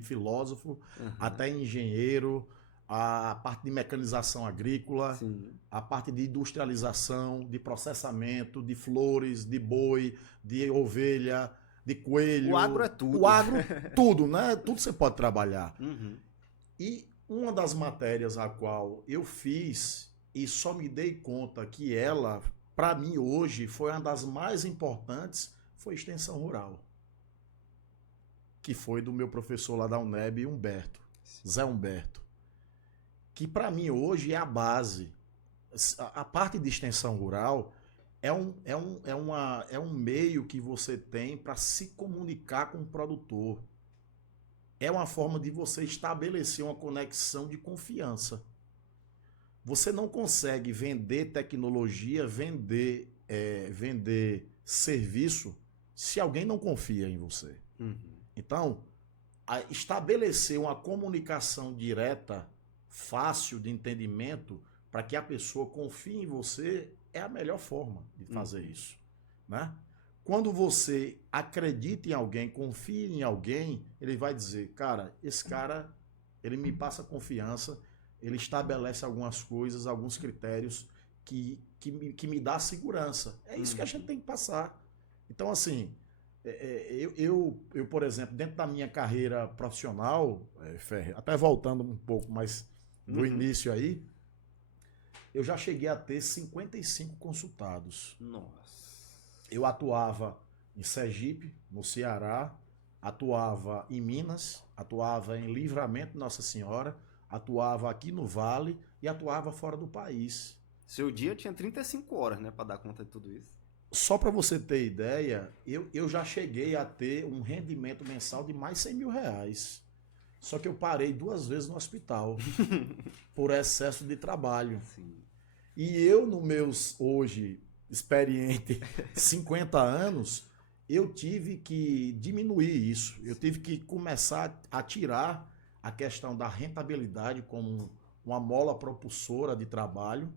filósofo até engenheiro, a parte de mecanização agrícola, sim, a parte de industrialização, de processamento, de flores, de boi, de ovelha, de coelho. O agro é tudo. O agro, tudo, né? Tudo você pode trabalhar. Uhum. E uma das matérias a qual eu fiz e só me dei conta que ela, para mim hoje, foi uma das mais importantes, foi extensão rural. Que foi do meu professor lá da UNEB, Humberto, Zé Humberto. Que para mim hoje é a base. A parte de extensão rural é um meio que você tem para se comunicar com o produtor. É uma forma de você estabelecer uma conexão de confiança. Você não consegue vender tecnologia, vender serviço, se alguém não confia em você. Uhum. Então, estabelecer uma comunicação direta, fácil de entendimento, para que a pessoa confie em você, é a melhor forma de fazer isso. Né? Quando você acredita em alguém, confia em alguém, ele vai dizer, cara, esse cara, ele me passa confiança, ele estabelece algumas coisas, alguns critérios que me dá segurança. É isso que a gente tem que passar. Então, assim, eu, por exemplo, dentro da minha carreira profissional, Ferre, até voltando um pouco mais do início aí, eu já cheguei a ter 55 consultados. Nossa. Eu atuava em Sergipe, no Ceará, atuava em Minas, atuava em Livramento Nossa Senhora, atuava aqui no Vale e atuava fora do país. Seu dia tinha 35 horas, né, para dar conta de tudo isso. Só para você ter ideia, eu já cheguei a ter um rendimento mensal de mais 100 mil reais. Só que eu parei 2 vezes no hospital por excesso de trabalho. Sim. E eu, nos meus, hoje, experiente 50 anos, eu tive que diminuir isso. Eu tive que começar a tirar a questão da rentabilidade como uma mola propulsora de trabalho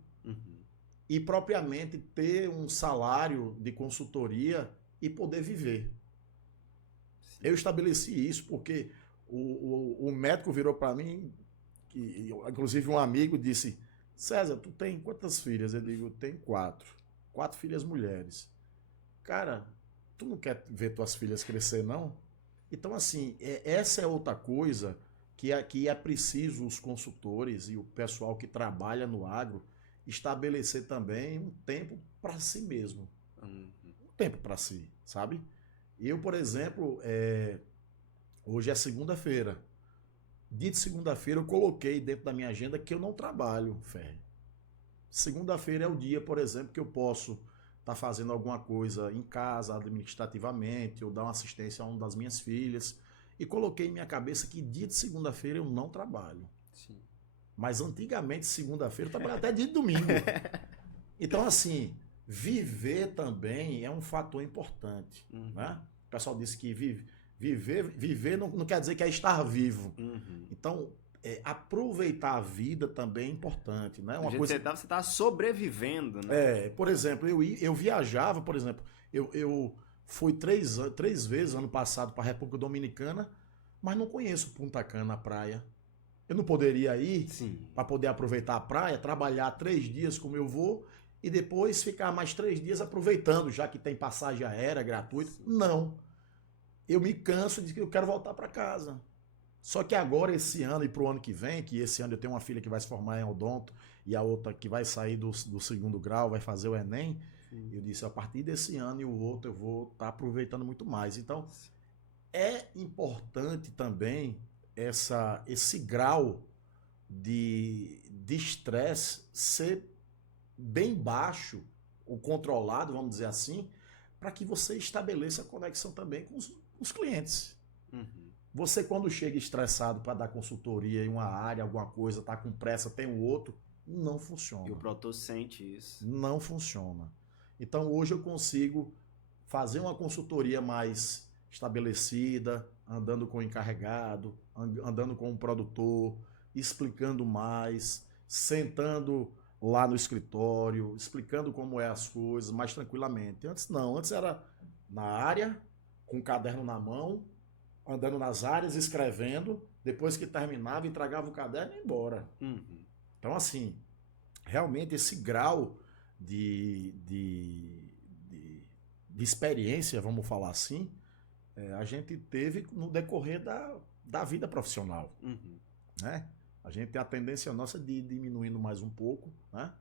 e propriamente ter um salário de consultoria e poder viver. Sim. Eu estabeleci isso porque o médico virou para mim, inclusive um amigo disse, César, tu tem quantas filhas? Eu digo, tenho 4. 4 filhas mulheres. Cara, tu não quer ver tuas filhas crescer, não? Então, assim, essa é outra coisa que é preciso os consultores e o pessoal que trabalha no agro estabelecer também um tempo para si mesmo. Um tempo para si, sabe? Eu, por exemplo, hoje é segunda-feira. Dia de segunda-feira eu coloquei dentro da minha agenda que eu não trabalho, Ferre. Segunda-feira é o dia, por exemplo, que eu posso estar fazendo alguma coisa em casa, administrativamente, ou dar uma assistência a uma das minhas filhas. E coloquei em minha cabeça que dia de segunda-feira eu não trabalho. Sim. Mas antigamente, segunda-feira, eu trabalhava até dia de domingo. Então, assim, viver também é um fator importante. Né? O pessoal disse que viver não quer dizer que é estar vivo. Então, aproveitar a vida também é importante. Né? Uma coisa... Você está sobrevivendo. Né? Por exemplo, eu viajava, por exemplo, eu fui 3 vezes ano passado para a República Dominicana, mas não conheço Punta Cana, a praia. Eu não poderia ir para poder aproveitar a praia, trabalhar 3 dias como eu vou e depois ficar mais 3 dias aproveitando, já que tem passagem aérea gratuita. Não. Eu me canso de que eu quero voltar para casa. Só que agora, esse ano e para o ano que vem, que esse ano eu tenho uma filha que vai se formar em odonto e a outra que vai sair do 2º grau, vai fazer o Enem, eu disse, a partir desse ano e o outro eu vou estar aproveitando muito mais. Então, é importante também esse grau de estresse ser bem baixo, ou controlado, vamos dizer assim, para que você estabeleça a conexão também com os clientes. Você, quando chega estressado para dar consultoria em uma área, alguma coisa, tá com pressa, tem o outro, não funciona. E o produtor sente isso. Não funciona. Então, hoje eu consigo fazer uma consultoria mais estabelecida, andando com o encarregado, andando com o produtor, explicando mais, sentando lá no escritório, explicando como é as coisas, mais tranquilamente. Antes não, antes era na área, com o caderno na mão, andando nas áreas, escrevendo, depois que terminava, entregava o caderno e ia embora. Então, assim, realmente esse grau de experiência, vamos falar assim, a gente teve no decorrer da vida profissional. Né? A gente tem a tendência nossa de ir diminuindo mais um pouco, né?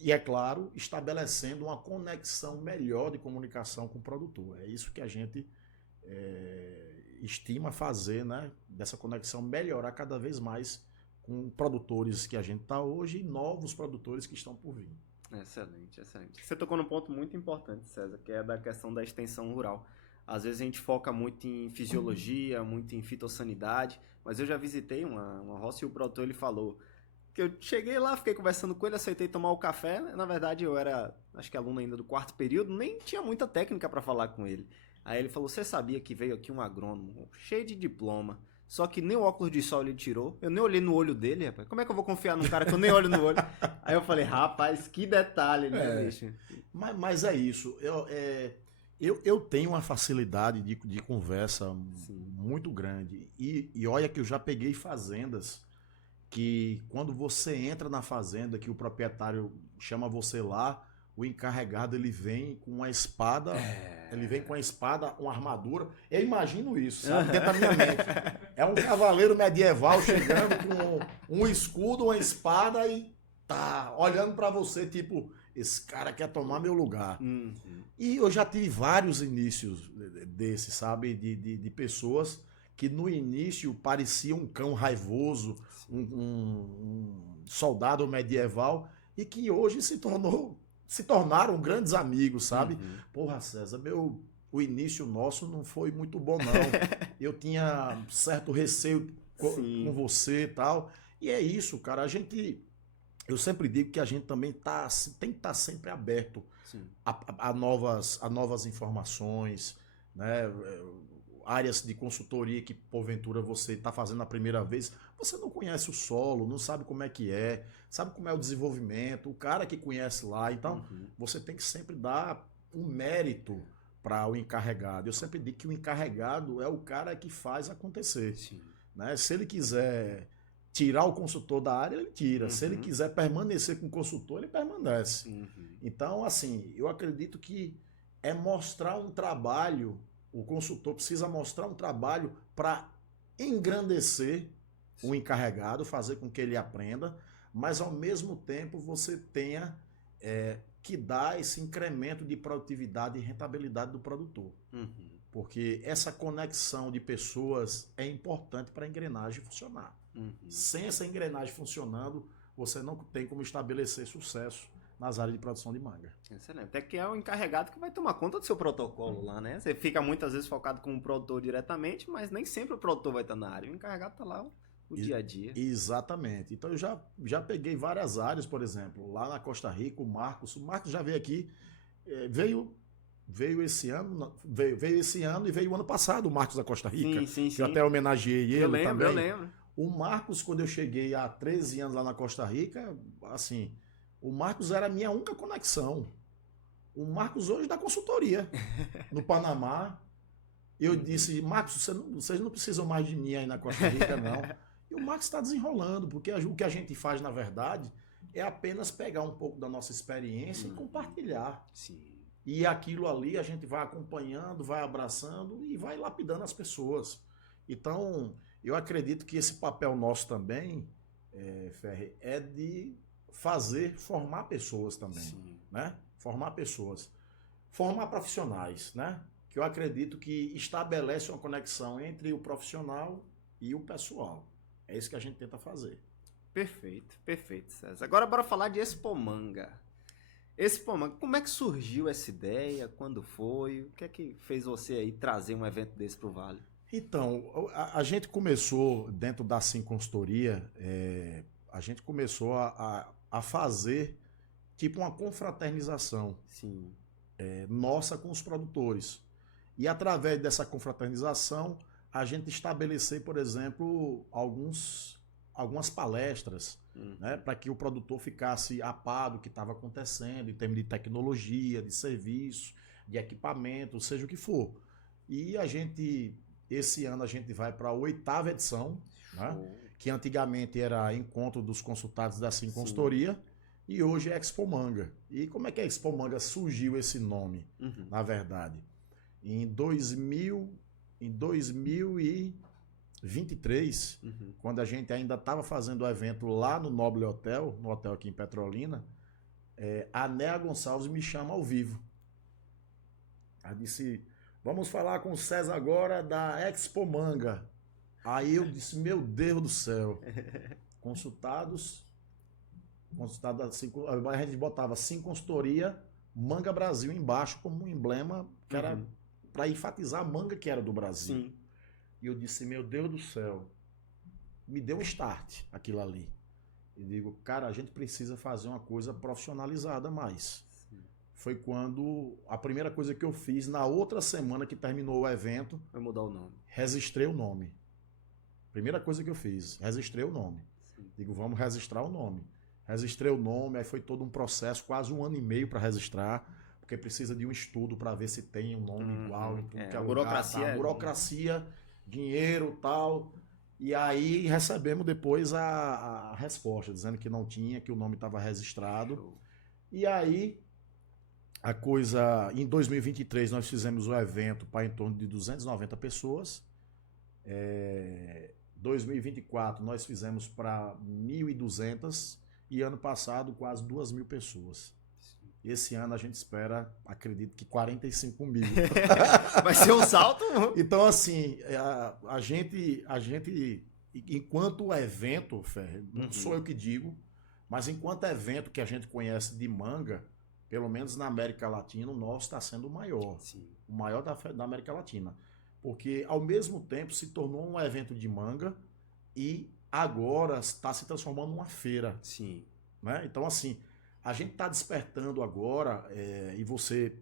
E, é claro, estabelecendo uma conexão melhor de comunicação com o produtor. É isso que a gente estima fazer, né? Dessa conexão melhorar cada vez mais com produtores que a gente está hoje e novos produtores que estão por vir. Excelente, excelente. Você tocou num ponto muito importante, César, que é da questão da extensão rural. Às vezes a gente foca muito em fisiologia, muito em fitossanidade, mas eu já visitei uma roça e o produtor ele falou que eu cheguei lá, fiquei conversando com ele, aceitei tomar o café. Na verdade eu era, acho que aluno ainda do 4º período, nem tinha muita técnica para falar com ele. Aí ele falou, você sabia que veio aqui um agrônomo cheio de diploma, só que nem o óculos de sol ele tirou, eu nem olhei no olho dele, rapaz. Como é que eu vou confiar num cara que eu nem olho no olho? Aí eu falei, rapaz, que detalhe, né, bicho? Mas é isso, eu tenho uma facilidade de conversa muito grande. E olha que eu já peguei fazendas que quando você entra na fazenda, que o proprietário chama você lá, o encarregado ele vem com uma espada, ele vem com uma espada, uma armadura. Eu imagino isso, sabe? Dentro da minha mente. É um cavaleiro medieval chegando com um escudo, uma espada e tá olhando pra você, tipo, esse cara quer tomar meu lugar. E eu já tive vários inícios desses, sabe? De pessoas que no início parecia um cão raivoso, um soldado medieval, e que hoje se tornaram grandes amigos, sabe? Porra, César, o início nosso não foi muito bom, não. Eu tinha certo receio com você e tal. E é isso, cara. Eu sempre digo que a gente também tem que estar sempre aberto a novas informações, né? Áreas de consultoria que porventura você está fazendo a primeira vez, você não conhece o solo, não sabe como é que é, sabe como é o desenvolvimento, o cara que conhece lá, então você tem que sempre dar um mérito para o encarregado. Eu sempre digo que o encarregado é o cara que faz acontecer. Né? Se ele quiser tirar o consultor da área, ele tira. Se ele quiser permanecer com o consultor, ele permanece. Então, assim, eu acredito que é mostrar um trabalho. O consultor precisa mostrar um trabalho para engrandecer o encarregado, fazer com que ele aprenda, mas ao mesmo tempo você tenha que dar esse incremento de produtividade e rentabilidade do produtor. Porque essa conexão de pessoas é importante para a engrenagem funcionar. Sem essa engrenagem funcionando, você não tem como estabelecer sucesso nas áreas de produção de manga. Excelente. Até que é o encarregado que vai tomar conta do seu protocolo lá, né? Você fica muitas vezes focado com o produtor diretamente, mas nem sempre o produtor vai estar na área. O encarregado está lá o dia a dia. Exatamente. Então eu já peguei várias áreas, por exemplo, lá na Costa Rica, o Marcos já veio aqui, veio esse ano e veio o ano passado o Marcos da Costa Rica. Sim. Que eu até homenageei ele também. Eu lembro. O Marcos, quando eu cheguei há 13 anos lá na Costa Rica, assim, o Marcos era a minha única conexão. O Marcos hoje dá consultoria no Panamá. Eu disse, Marcos, vocês não precisam mais de mim aí na Costa Rica, não. E o Marcos está desenrolando, porque o que a gente faz, na verdade, é apenas pegar um pouco da nossa experiência e compartilhar. E aquilo ali a gente vai acompanhando, vai abraçando e vai lapidando as pessoas. Então, eu acredito que esse papel nosso também, Ferri, é de formar pessoas também, né? Formar pessoas. Formar profissionais, né? Que eu acredito que estabelece uma conexão entre o profissional e o pessoal. É isso que a gente tenta fazer. Perfeito, César. Agora bora falar de Expomanga. Expomanga, como é que surgiu essa ideia? Quando foi? O que é que fez você aí trazer um evento desse pro Vale? Então, a gente começou, dentro da Sim Consultoria, a gente começou a fazer tipo uma confraternização nossa com os produtores. E através dessa confraternização, a gente estabelecer, por exemplo, algumas palestras, né, para que o produtor ficasse a par do que estava acontecendo em termos de tecnologia, de serviço, de equipamento, seja o que for. E esse ano a gente vai para a 8ª edição, né, que antigamente era Encontro dos Consultados da Sim Consultoria, e hoje é Expo Manga. E como é que a Expo Manga surgiu esse nome, na verdade? Em 2023, quando a gente ainda estava fazendo o evento lá no Noble Hotel, no hotel aqui em Petrolina, a Néa Gonçalves me chama ao vivo. Ela disse, vamos falar com o César agora da Expo Manga. Aí eu disse, meu Deus do céu. Consultados assim, a gente botava Sim Consultoria, Manga Brasil embaixo como um emblema, que era para enfatizar a manga que era do Brasil. Sim. E eu disse, meu Deus do céu, me deu um start aquilo ali. E digo, cara, a gente precisa fazer uma coisa profissionalizada mais. Sim. Foi quando a primeira coisa que eu fiz, na outra semana que terminou o evento... Vai mudar o nome. Registrei o nome. Primeira coisa que eu fiz, registrei o nome. Sim. Digo, vamos registrar o nome. Registrei o nome, aí foi todo um processo, quase 1 ano e meio para registrar, porque precisa de um estudo para ver se tem um nome igual em tudo que é lugar. Burocracia. Burocracia, dinheiro e tal. E aí recebemos depois a resposta, dizendo que não tinha, que o nome estava registrado. Show. E aí, a coisa... Em 2023, nós fizemos o evento para em torno de 290 pessoas. 2024, nós fizemos para 1.200. E ano passado, quase 2.000 pessoas. Esse ano a gente espera, acredito que 45 mil. Vai ser um salto? Então, assim, a gente enquanto evento, Fer, não sou eu que digo, mas enquanto evento que a gente conhece de manga, pelo menos na América Latina, o nosso está sendo o maior. Sim. O maior da América Latina. Porque, ao mesmo tempo, se tornou um evento de manga e agora está se transformando numa feira. Sim. Né? Então, assim, a gente está despertando agora, e você,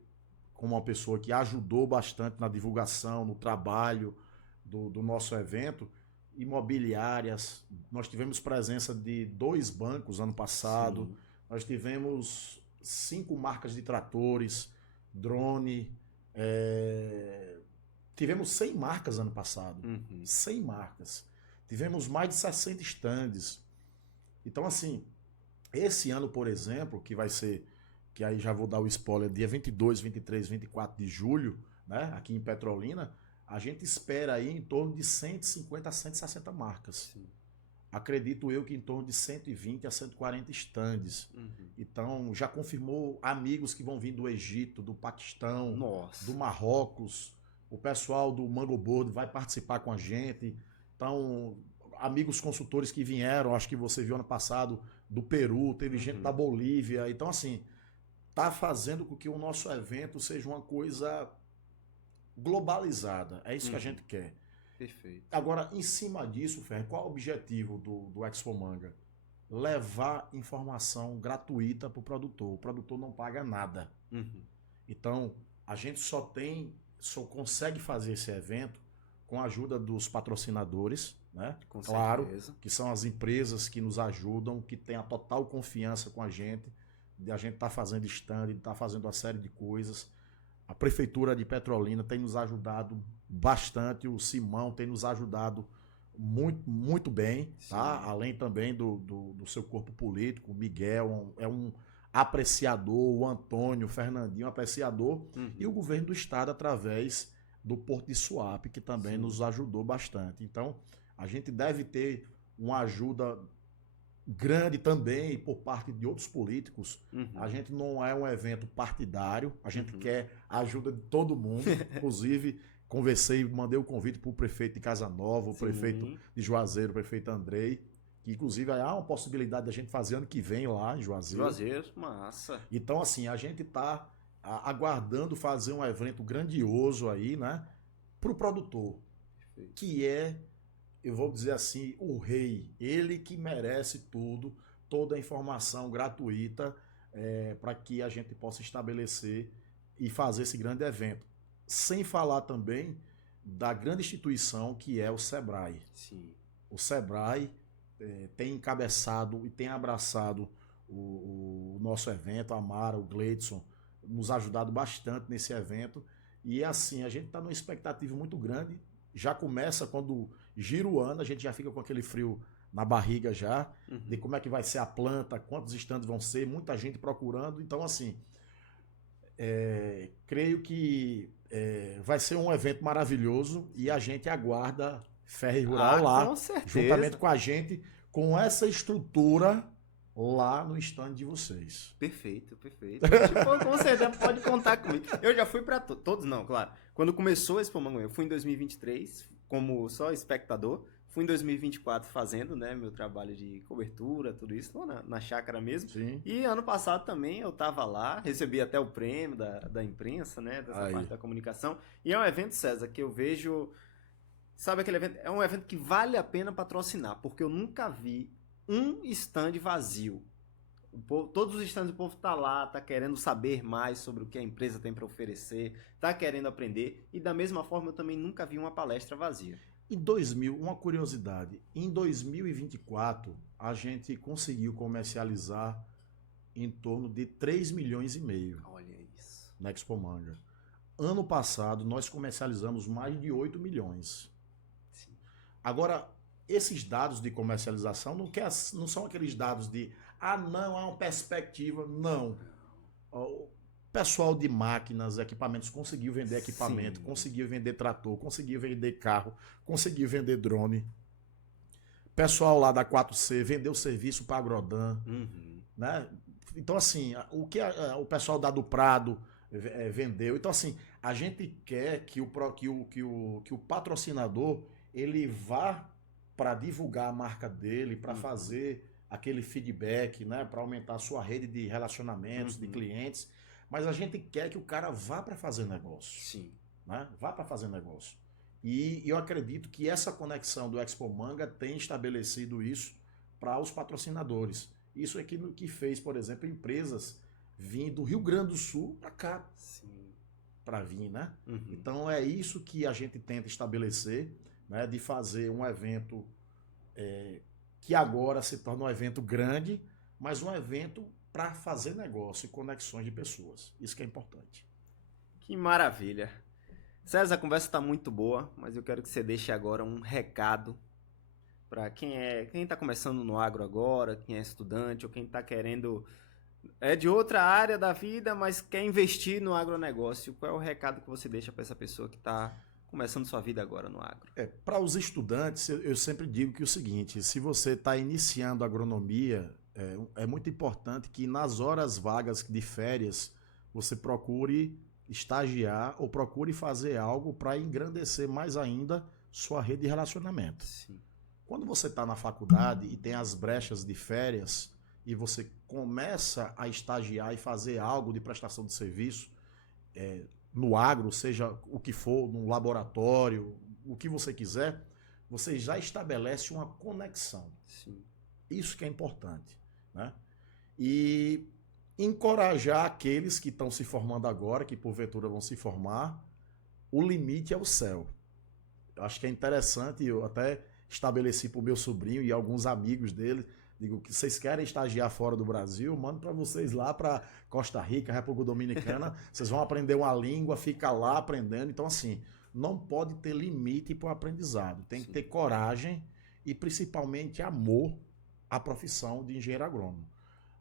como uma pessoa que ajudou bastante na divulgação, no trabalho do nosso evento, imobiliárias, nós tivemos presença de 2 bancos ano passado, sim, nós tivemos 5 marcas de tratores, drone, tivemos 100 marcas ano passado, 100 marcas. Tivemos mais de 60 estandes. Então, assim, esse ano, por exemplo, que vai ser, que aí já vou dar o spoiler, dia 22, 23, 24 de julho, né, aqui em Petrolina, a gente espera aí em torno de 150 a 160 marcas. Sim. Acredito eu que em torno de 120 a 140 estandes. Então, já confirmou amigos que vão vir do Egito, do Paquistão, do Marrocos. O pessoal do Mango Board vai participar com a gente. Então, amigos consultores que vieram, acho que você viu ano passado, do Peru, teve gente da Bolívia. Então, assim, tá fazendo com que o nosso evento seja uma coisa globalizada. É isso que a gente quer. Perfeito. Agora, em cima disso, Fer, qual é o objetivo do Expo Manga? Levar informação gratuita para o produtor. O produtor não paga nada. Então, a gente só consegue fazer esse evento com a ajuda dos patrocinadores, né? Claro, que são as empresas que nos ajudam, que têm a total confiança com a gente, de a gente estar fazendo stand, de estar fazendo uma série de coisas. A Prefeitura de Petrolina tem nos ajudado bastante, o Simão tem nos ajudado muito, muito bem, tá? Além também do seu corpo político, o Miguel é um apreciador, o Antônio, o Fernandinho, apreciador, e o governo do estado através do Porto de Suape, que também nos ajudou bastante. Então, a gente deve ter uma ajuda grande também por parte de outros políticos. A gente não é um evento partidário, a gente quer a ajuda de todo mundo. Inclusive, conversei, mandei o convite para o prefeito de Casanova, o prefeito de Juazeiro, o prefeito Andrei, que inclusive há uma possibilidade da gente fazer ano que vem lá em Juazeiro. Juazeiro, massa. Então, assim, a gente está aguardando fazer um evento grandioso aí, né, para o produtor. que é, eu vou dizer assim, o rei. Ele que merece tudo, toda a informação gratuita para que a gente possa estabelecer e fazer esse grande evento. Sem falar também da grande instituição que é o Sebrae. Sim. O Sebrae tem encabeçado e tem abraçado o nosso evento, a Mara, o Gleidson, nos ajudado bastante nesse evento. E assim, a gente está numa expectativa muito grande. Já começa quando gira o ano, a gente já fica com aquele frio na barriga já, de como é que vai ser a planta, quantos estandes vão ser, muita gente procurando. Então, assim, creio que vai ser um evento maravilhoso e a gente aguarda Ferre Rural lá, com certeza, juntamente com a gente, com essa estrutura lá no stand de vocês. Perfeito. Com certeza, pode contar comigo. Eu já fui para todos, não, claro. Quando começou esse Expo Manguinhão, eu fui em 2023 como só espectador. Fui em 2024 fazendo, né, meu trabalho de cobertura, tudo isso, lá na chácara mesmo. Sim. E ano passado também eu tava lá, recebi até o prêmio da imprensa, né, dessa parte da comunicação. E é um evento, César, que eu vejo... Sabe aquele evento? É um evento que vale a pena patrocinar, porque eu nunca vi um stand vazio. Todos os stands do povo tá lá, tá querendo saber mais sobre o que a empresa tem para oferecer, tá querendo aprender. E da mesma forma eu também nunca vi uma palestra vazia. Uma curiosidade, em 2024 a gente conseguiu comercializar em torno de 3,5 milhões. Olha isso. Na Expo Manga. Ano passado nós comercializamos mais de 8 milhões. Sim. Agora, esses dados de comercialização não são aqueles dados de não, há uma perspectiva, não. O pessoal de máquinas, equipamentos, conseguiu vender equipamento, conseguiu vender trator, conseguiu vender carro, conseguiu vender drone. Pessoal lá da 4C vendeu serviço para a Agrodan. Né? Então, assim, o que o pessoal da do Prado vendeu. Então, assim, a gente quer que o patrocinador ele vá para divulgar a marca dele, para fazer aquele feedback, né, para aumentar a sua rede de relacionamentos, de clientes. Mas a gente quer que o cara vá para fazer negócio. Sim. Né? Vá para fazer negócio. E eu acredito que essa conexão do Expo Manga tem estabelecido isso para os patrocinadores. Isso é que fez, por exemplo, empresas virem do Rio Grande do Sul para cá. Para vir, né? Então é isso que a gente tenta estabelecer, né, de fazer um evento que agora se torna um evento grande, mas um evento para fazer negócio e conexões de pessoas. Isso que é importante. Que maravilha. César, a conversa está muito boa, mas eu quero que você deixe agora um recado para quem está começando no agro agora, quem é estudante ou quem está querendo... É de outra área da vida, mas quer investir no agronegócio. Qual é o recado que você deixa para essa pessoa que está começando sua vida agora no agro? Para os estudantes, eu sempre digo que é o seguinte, se você está iniciando agronomia, é muito importante que nas horas vagas de férias você procure estagiar ou procure fazer algo para engrandecer mais ainda sua rede de relacionamento. Sim. Quando você está na faculdade e tem as brechas de férias e você começa a estagiar e fazer algo de prestação de serviço no agro, seja o que for, no laboratório, o que você quiser, você já estabelece uma conexão. Sim. Isso que é importante, né? E encorajar aqueles que estão se formando agora, que porventura vão se formar, o limite é o céu. Eu acho que é interessante, eu até estabeleci para o meu sobrinho e alguns amigos dele, digo que vocês querem estagiar fora do Brasil, mando para vocês lá para Costa Rica, República Dominicana, vocês vão aprender uma língua, fica lá aprendendo. Então, assim, não pode ter limite para o aprendizado. Tem que ter coragem e, principalmente, amor à profissão de engenheiro agrônomo.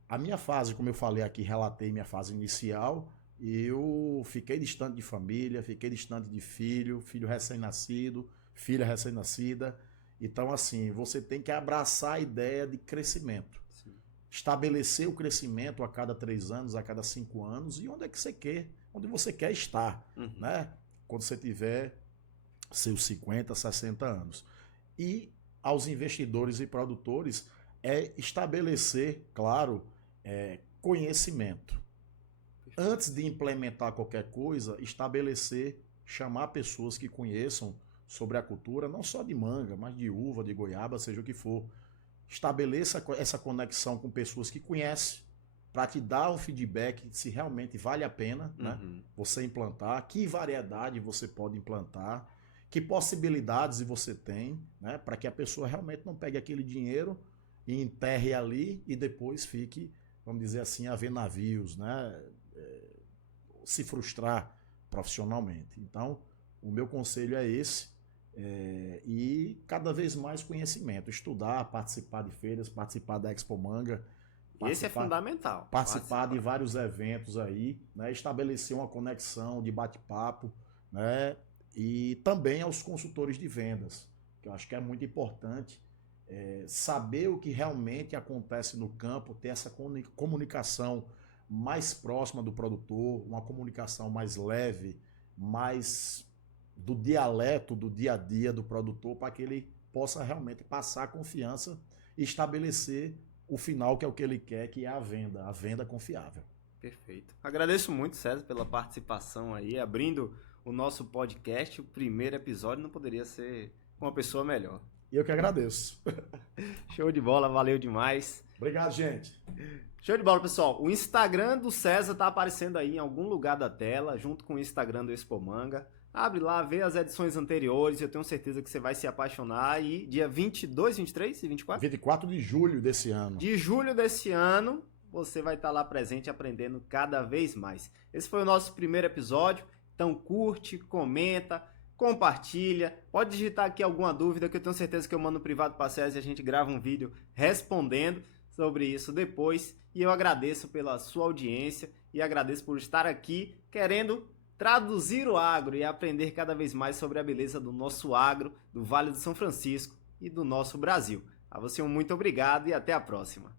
A minha fase, como eu falei aqui, relatei minha fase inicial, eu fiquei distante de família, fiquei distante de filho recém-nascido, filha recém-nascida. Então, assim, você tem que abraçar a ideia de crescimento. Sim. Estabelecer o crescimento a cada 3 anos, a cada 5 anos, e onde é que você quer, onde você quer estar, né? Quando você tiver seus 50, 60 anos. E aos investidores e produtores estabelecer, claro, conhecimento. Antes de implementar qualquer coisa, chamar pessoas que conheçam sobre a cultura, não só de manga, mas de uva, de goiaba, seja o que for. Estabeleça essa conexão com pessoas que conhecem, para te dar um feedback se realmente vale a pena, né, você implantar, que variedade você pode implantar, que possibilidades você tem, né, para que a pessoa realmente não pegue aquele dinheiro e enterre ali e depois fique, vamos dizer assim, a ver navios, né, se frustrar profissionalmente. Então, o meu conselho é esse, e cada vez mais conhecimento, estudar, participar de feiras, participar da Expo Manga. Esse é fundamental. Participar de vários eventos aí, né, estabelecer uma conexão de bate-papo, né, e também aos consultores de vendas, que eu acho que é muito importante saber o que realmente acontece no campo, ter essa comunicação mais próxima do produtor, uma comunicação mais leve, mais do dialeto, do dia a dia do produtor, para que ele possa realmente passar confiança e estabelecer o final, que é o que ele quer, que é a venda confiável. Perfeito. Agradeço muito, César, pela participação aí, abrindo o nosso podcast. O primeiro episódio não poderia ser uma pessoa melhor. E eu que agradeço. Show de bola, valeu demais. Obrigado, gente. Show de bola, pessoal. O Instagram do César tá aparecendo aí em algum lugar da tela, junto com o Instagram do Expo Manga. Abre lá, vê as edições anteriores, eu tenho certeza que você vai se apaixonar. E dia 22, 23 e 24? 24 de julho desse ano. De julho desse ano, você vai estar lá presente aprendendo cada vez mais. Esse foi o nosso primeiro episódio, então curte, comenta, compartilha. Pode digitar aqui alguma dúvida que eu tenho certeza que eu mando no privado para César e a gente grava um vídeo respondendo sobre isso depois. E eu agradeço pela sua audiência e agradeço por estar aqui querendo traduzir o agro e aprender cada vez mais sobre a beleza do nosso agro, do Vale do São Francisco e do nosso Brasil. A você muito obrigado e até a próxima.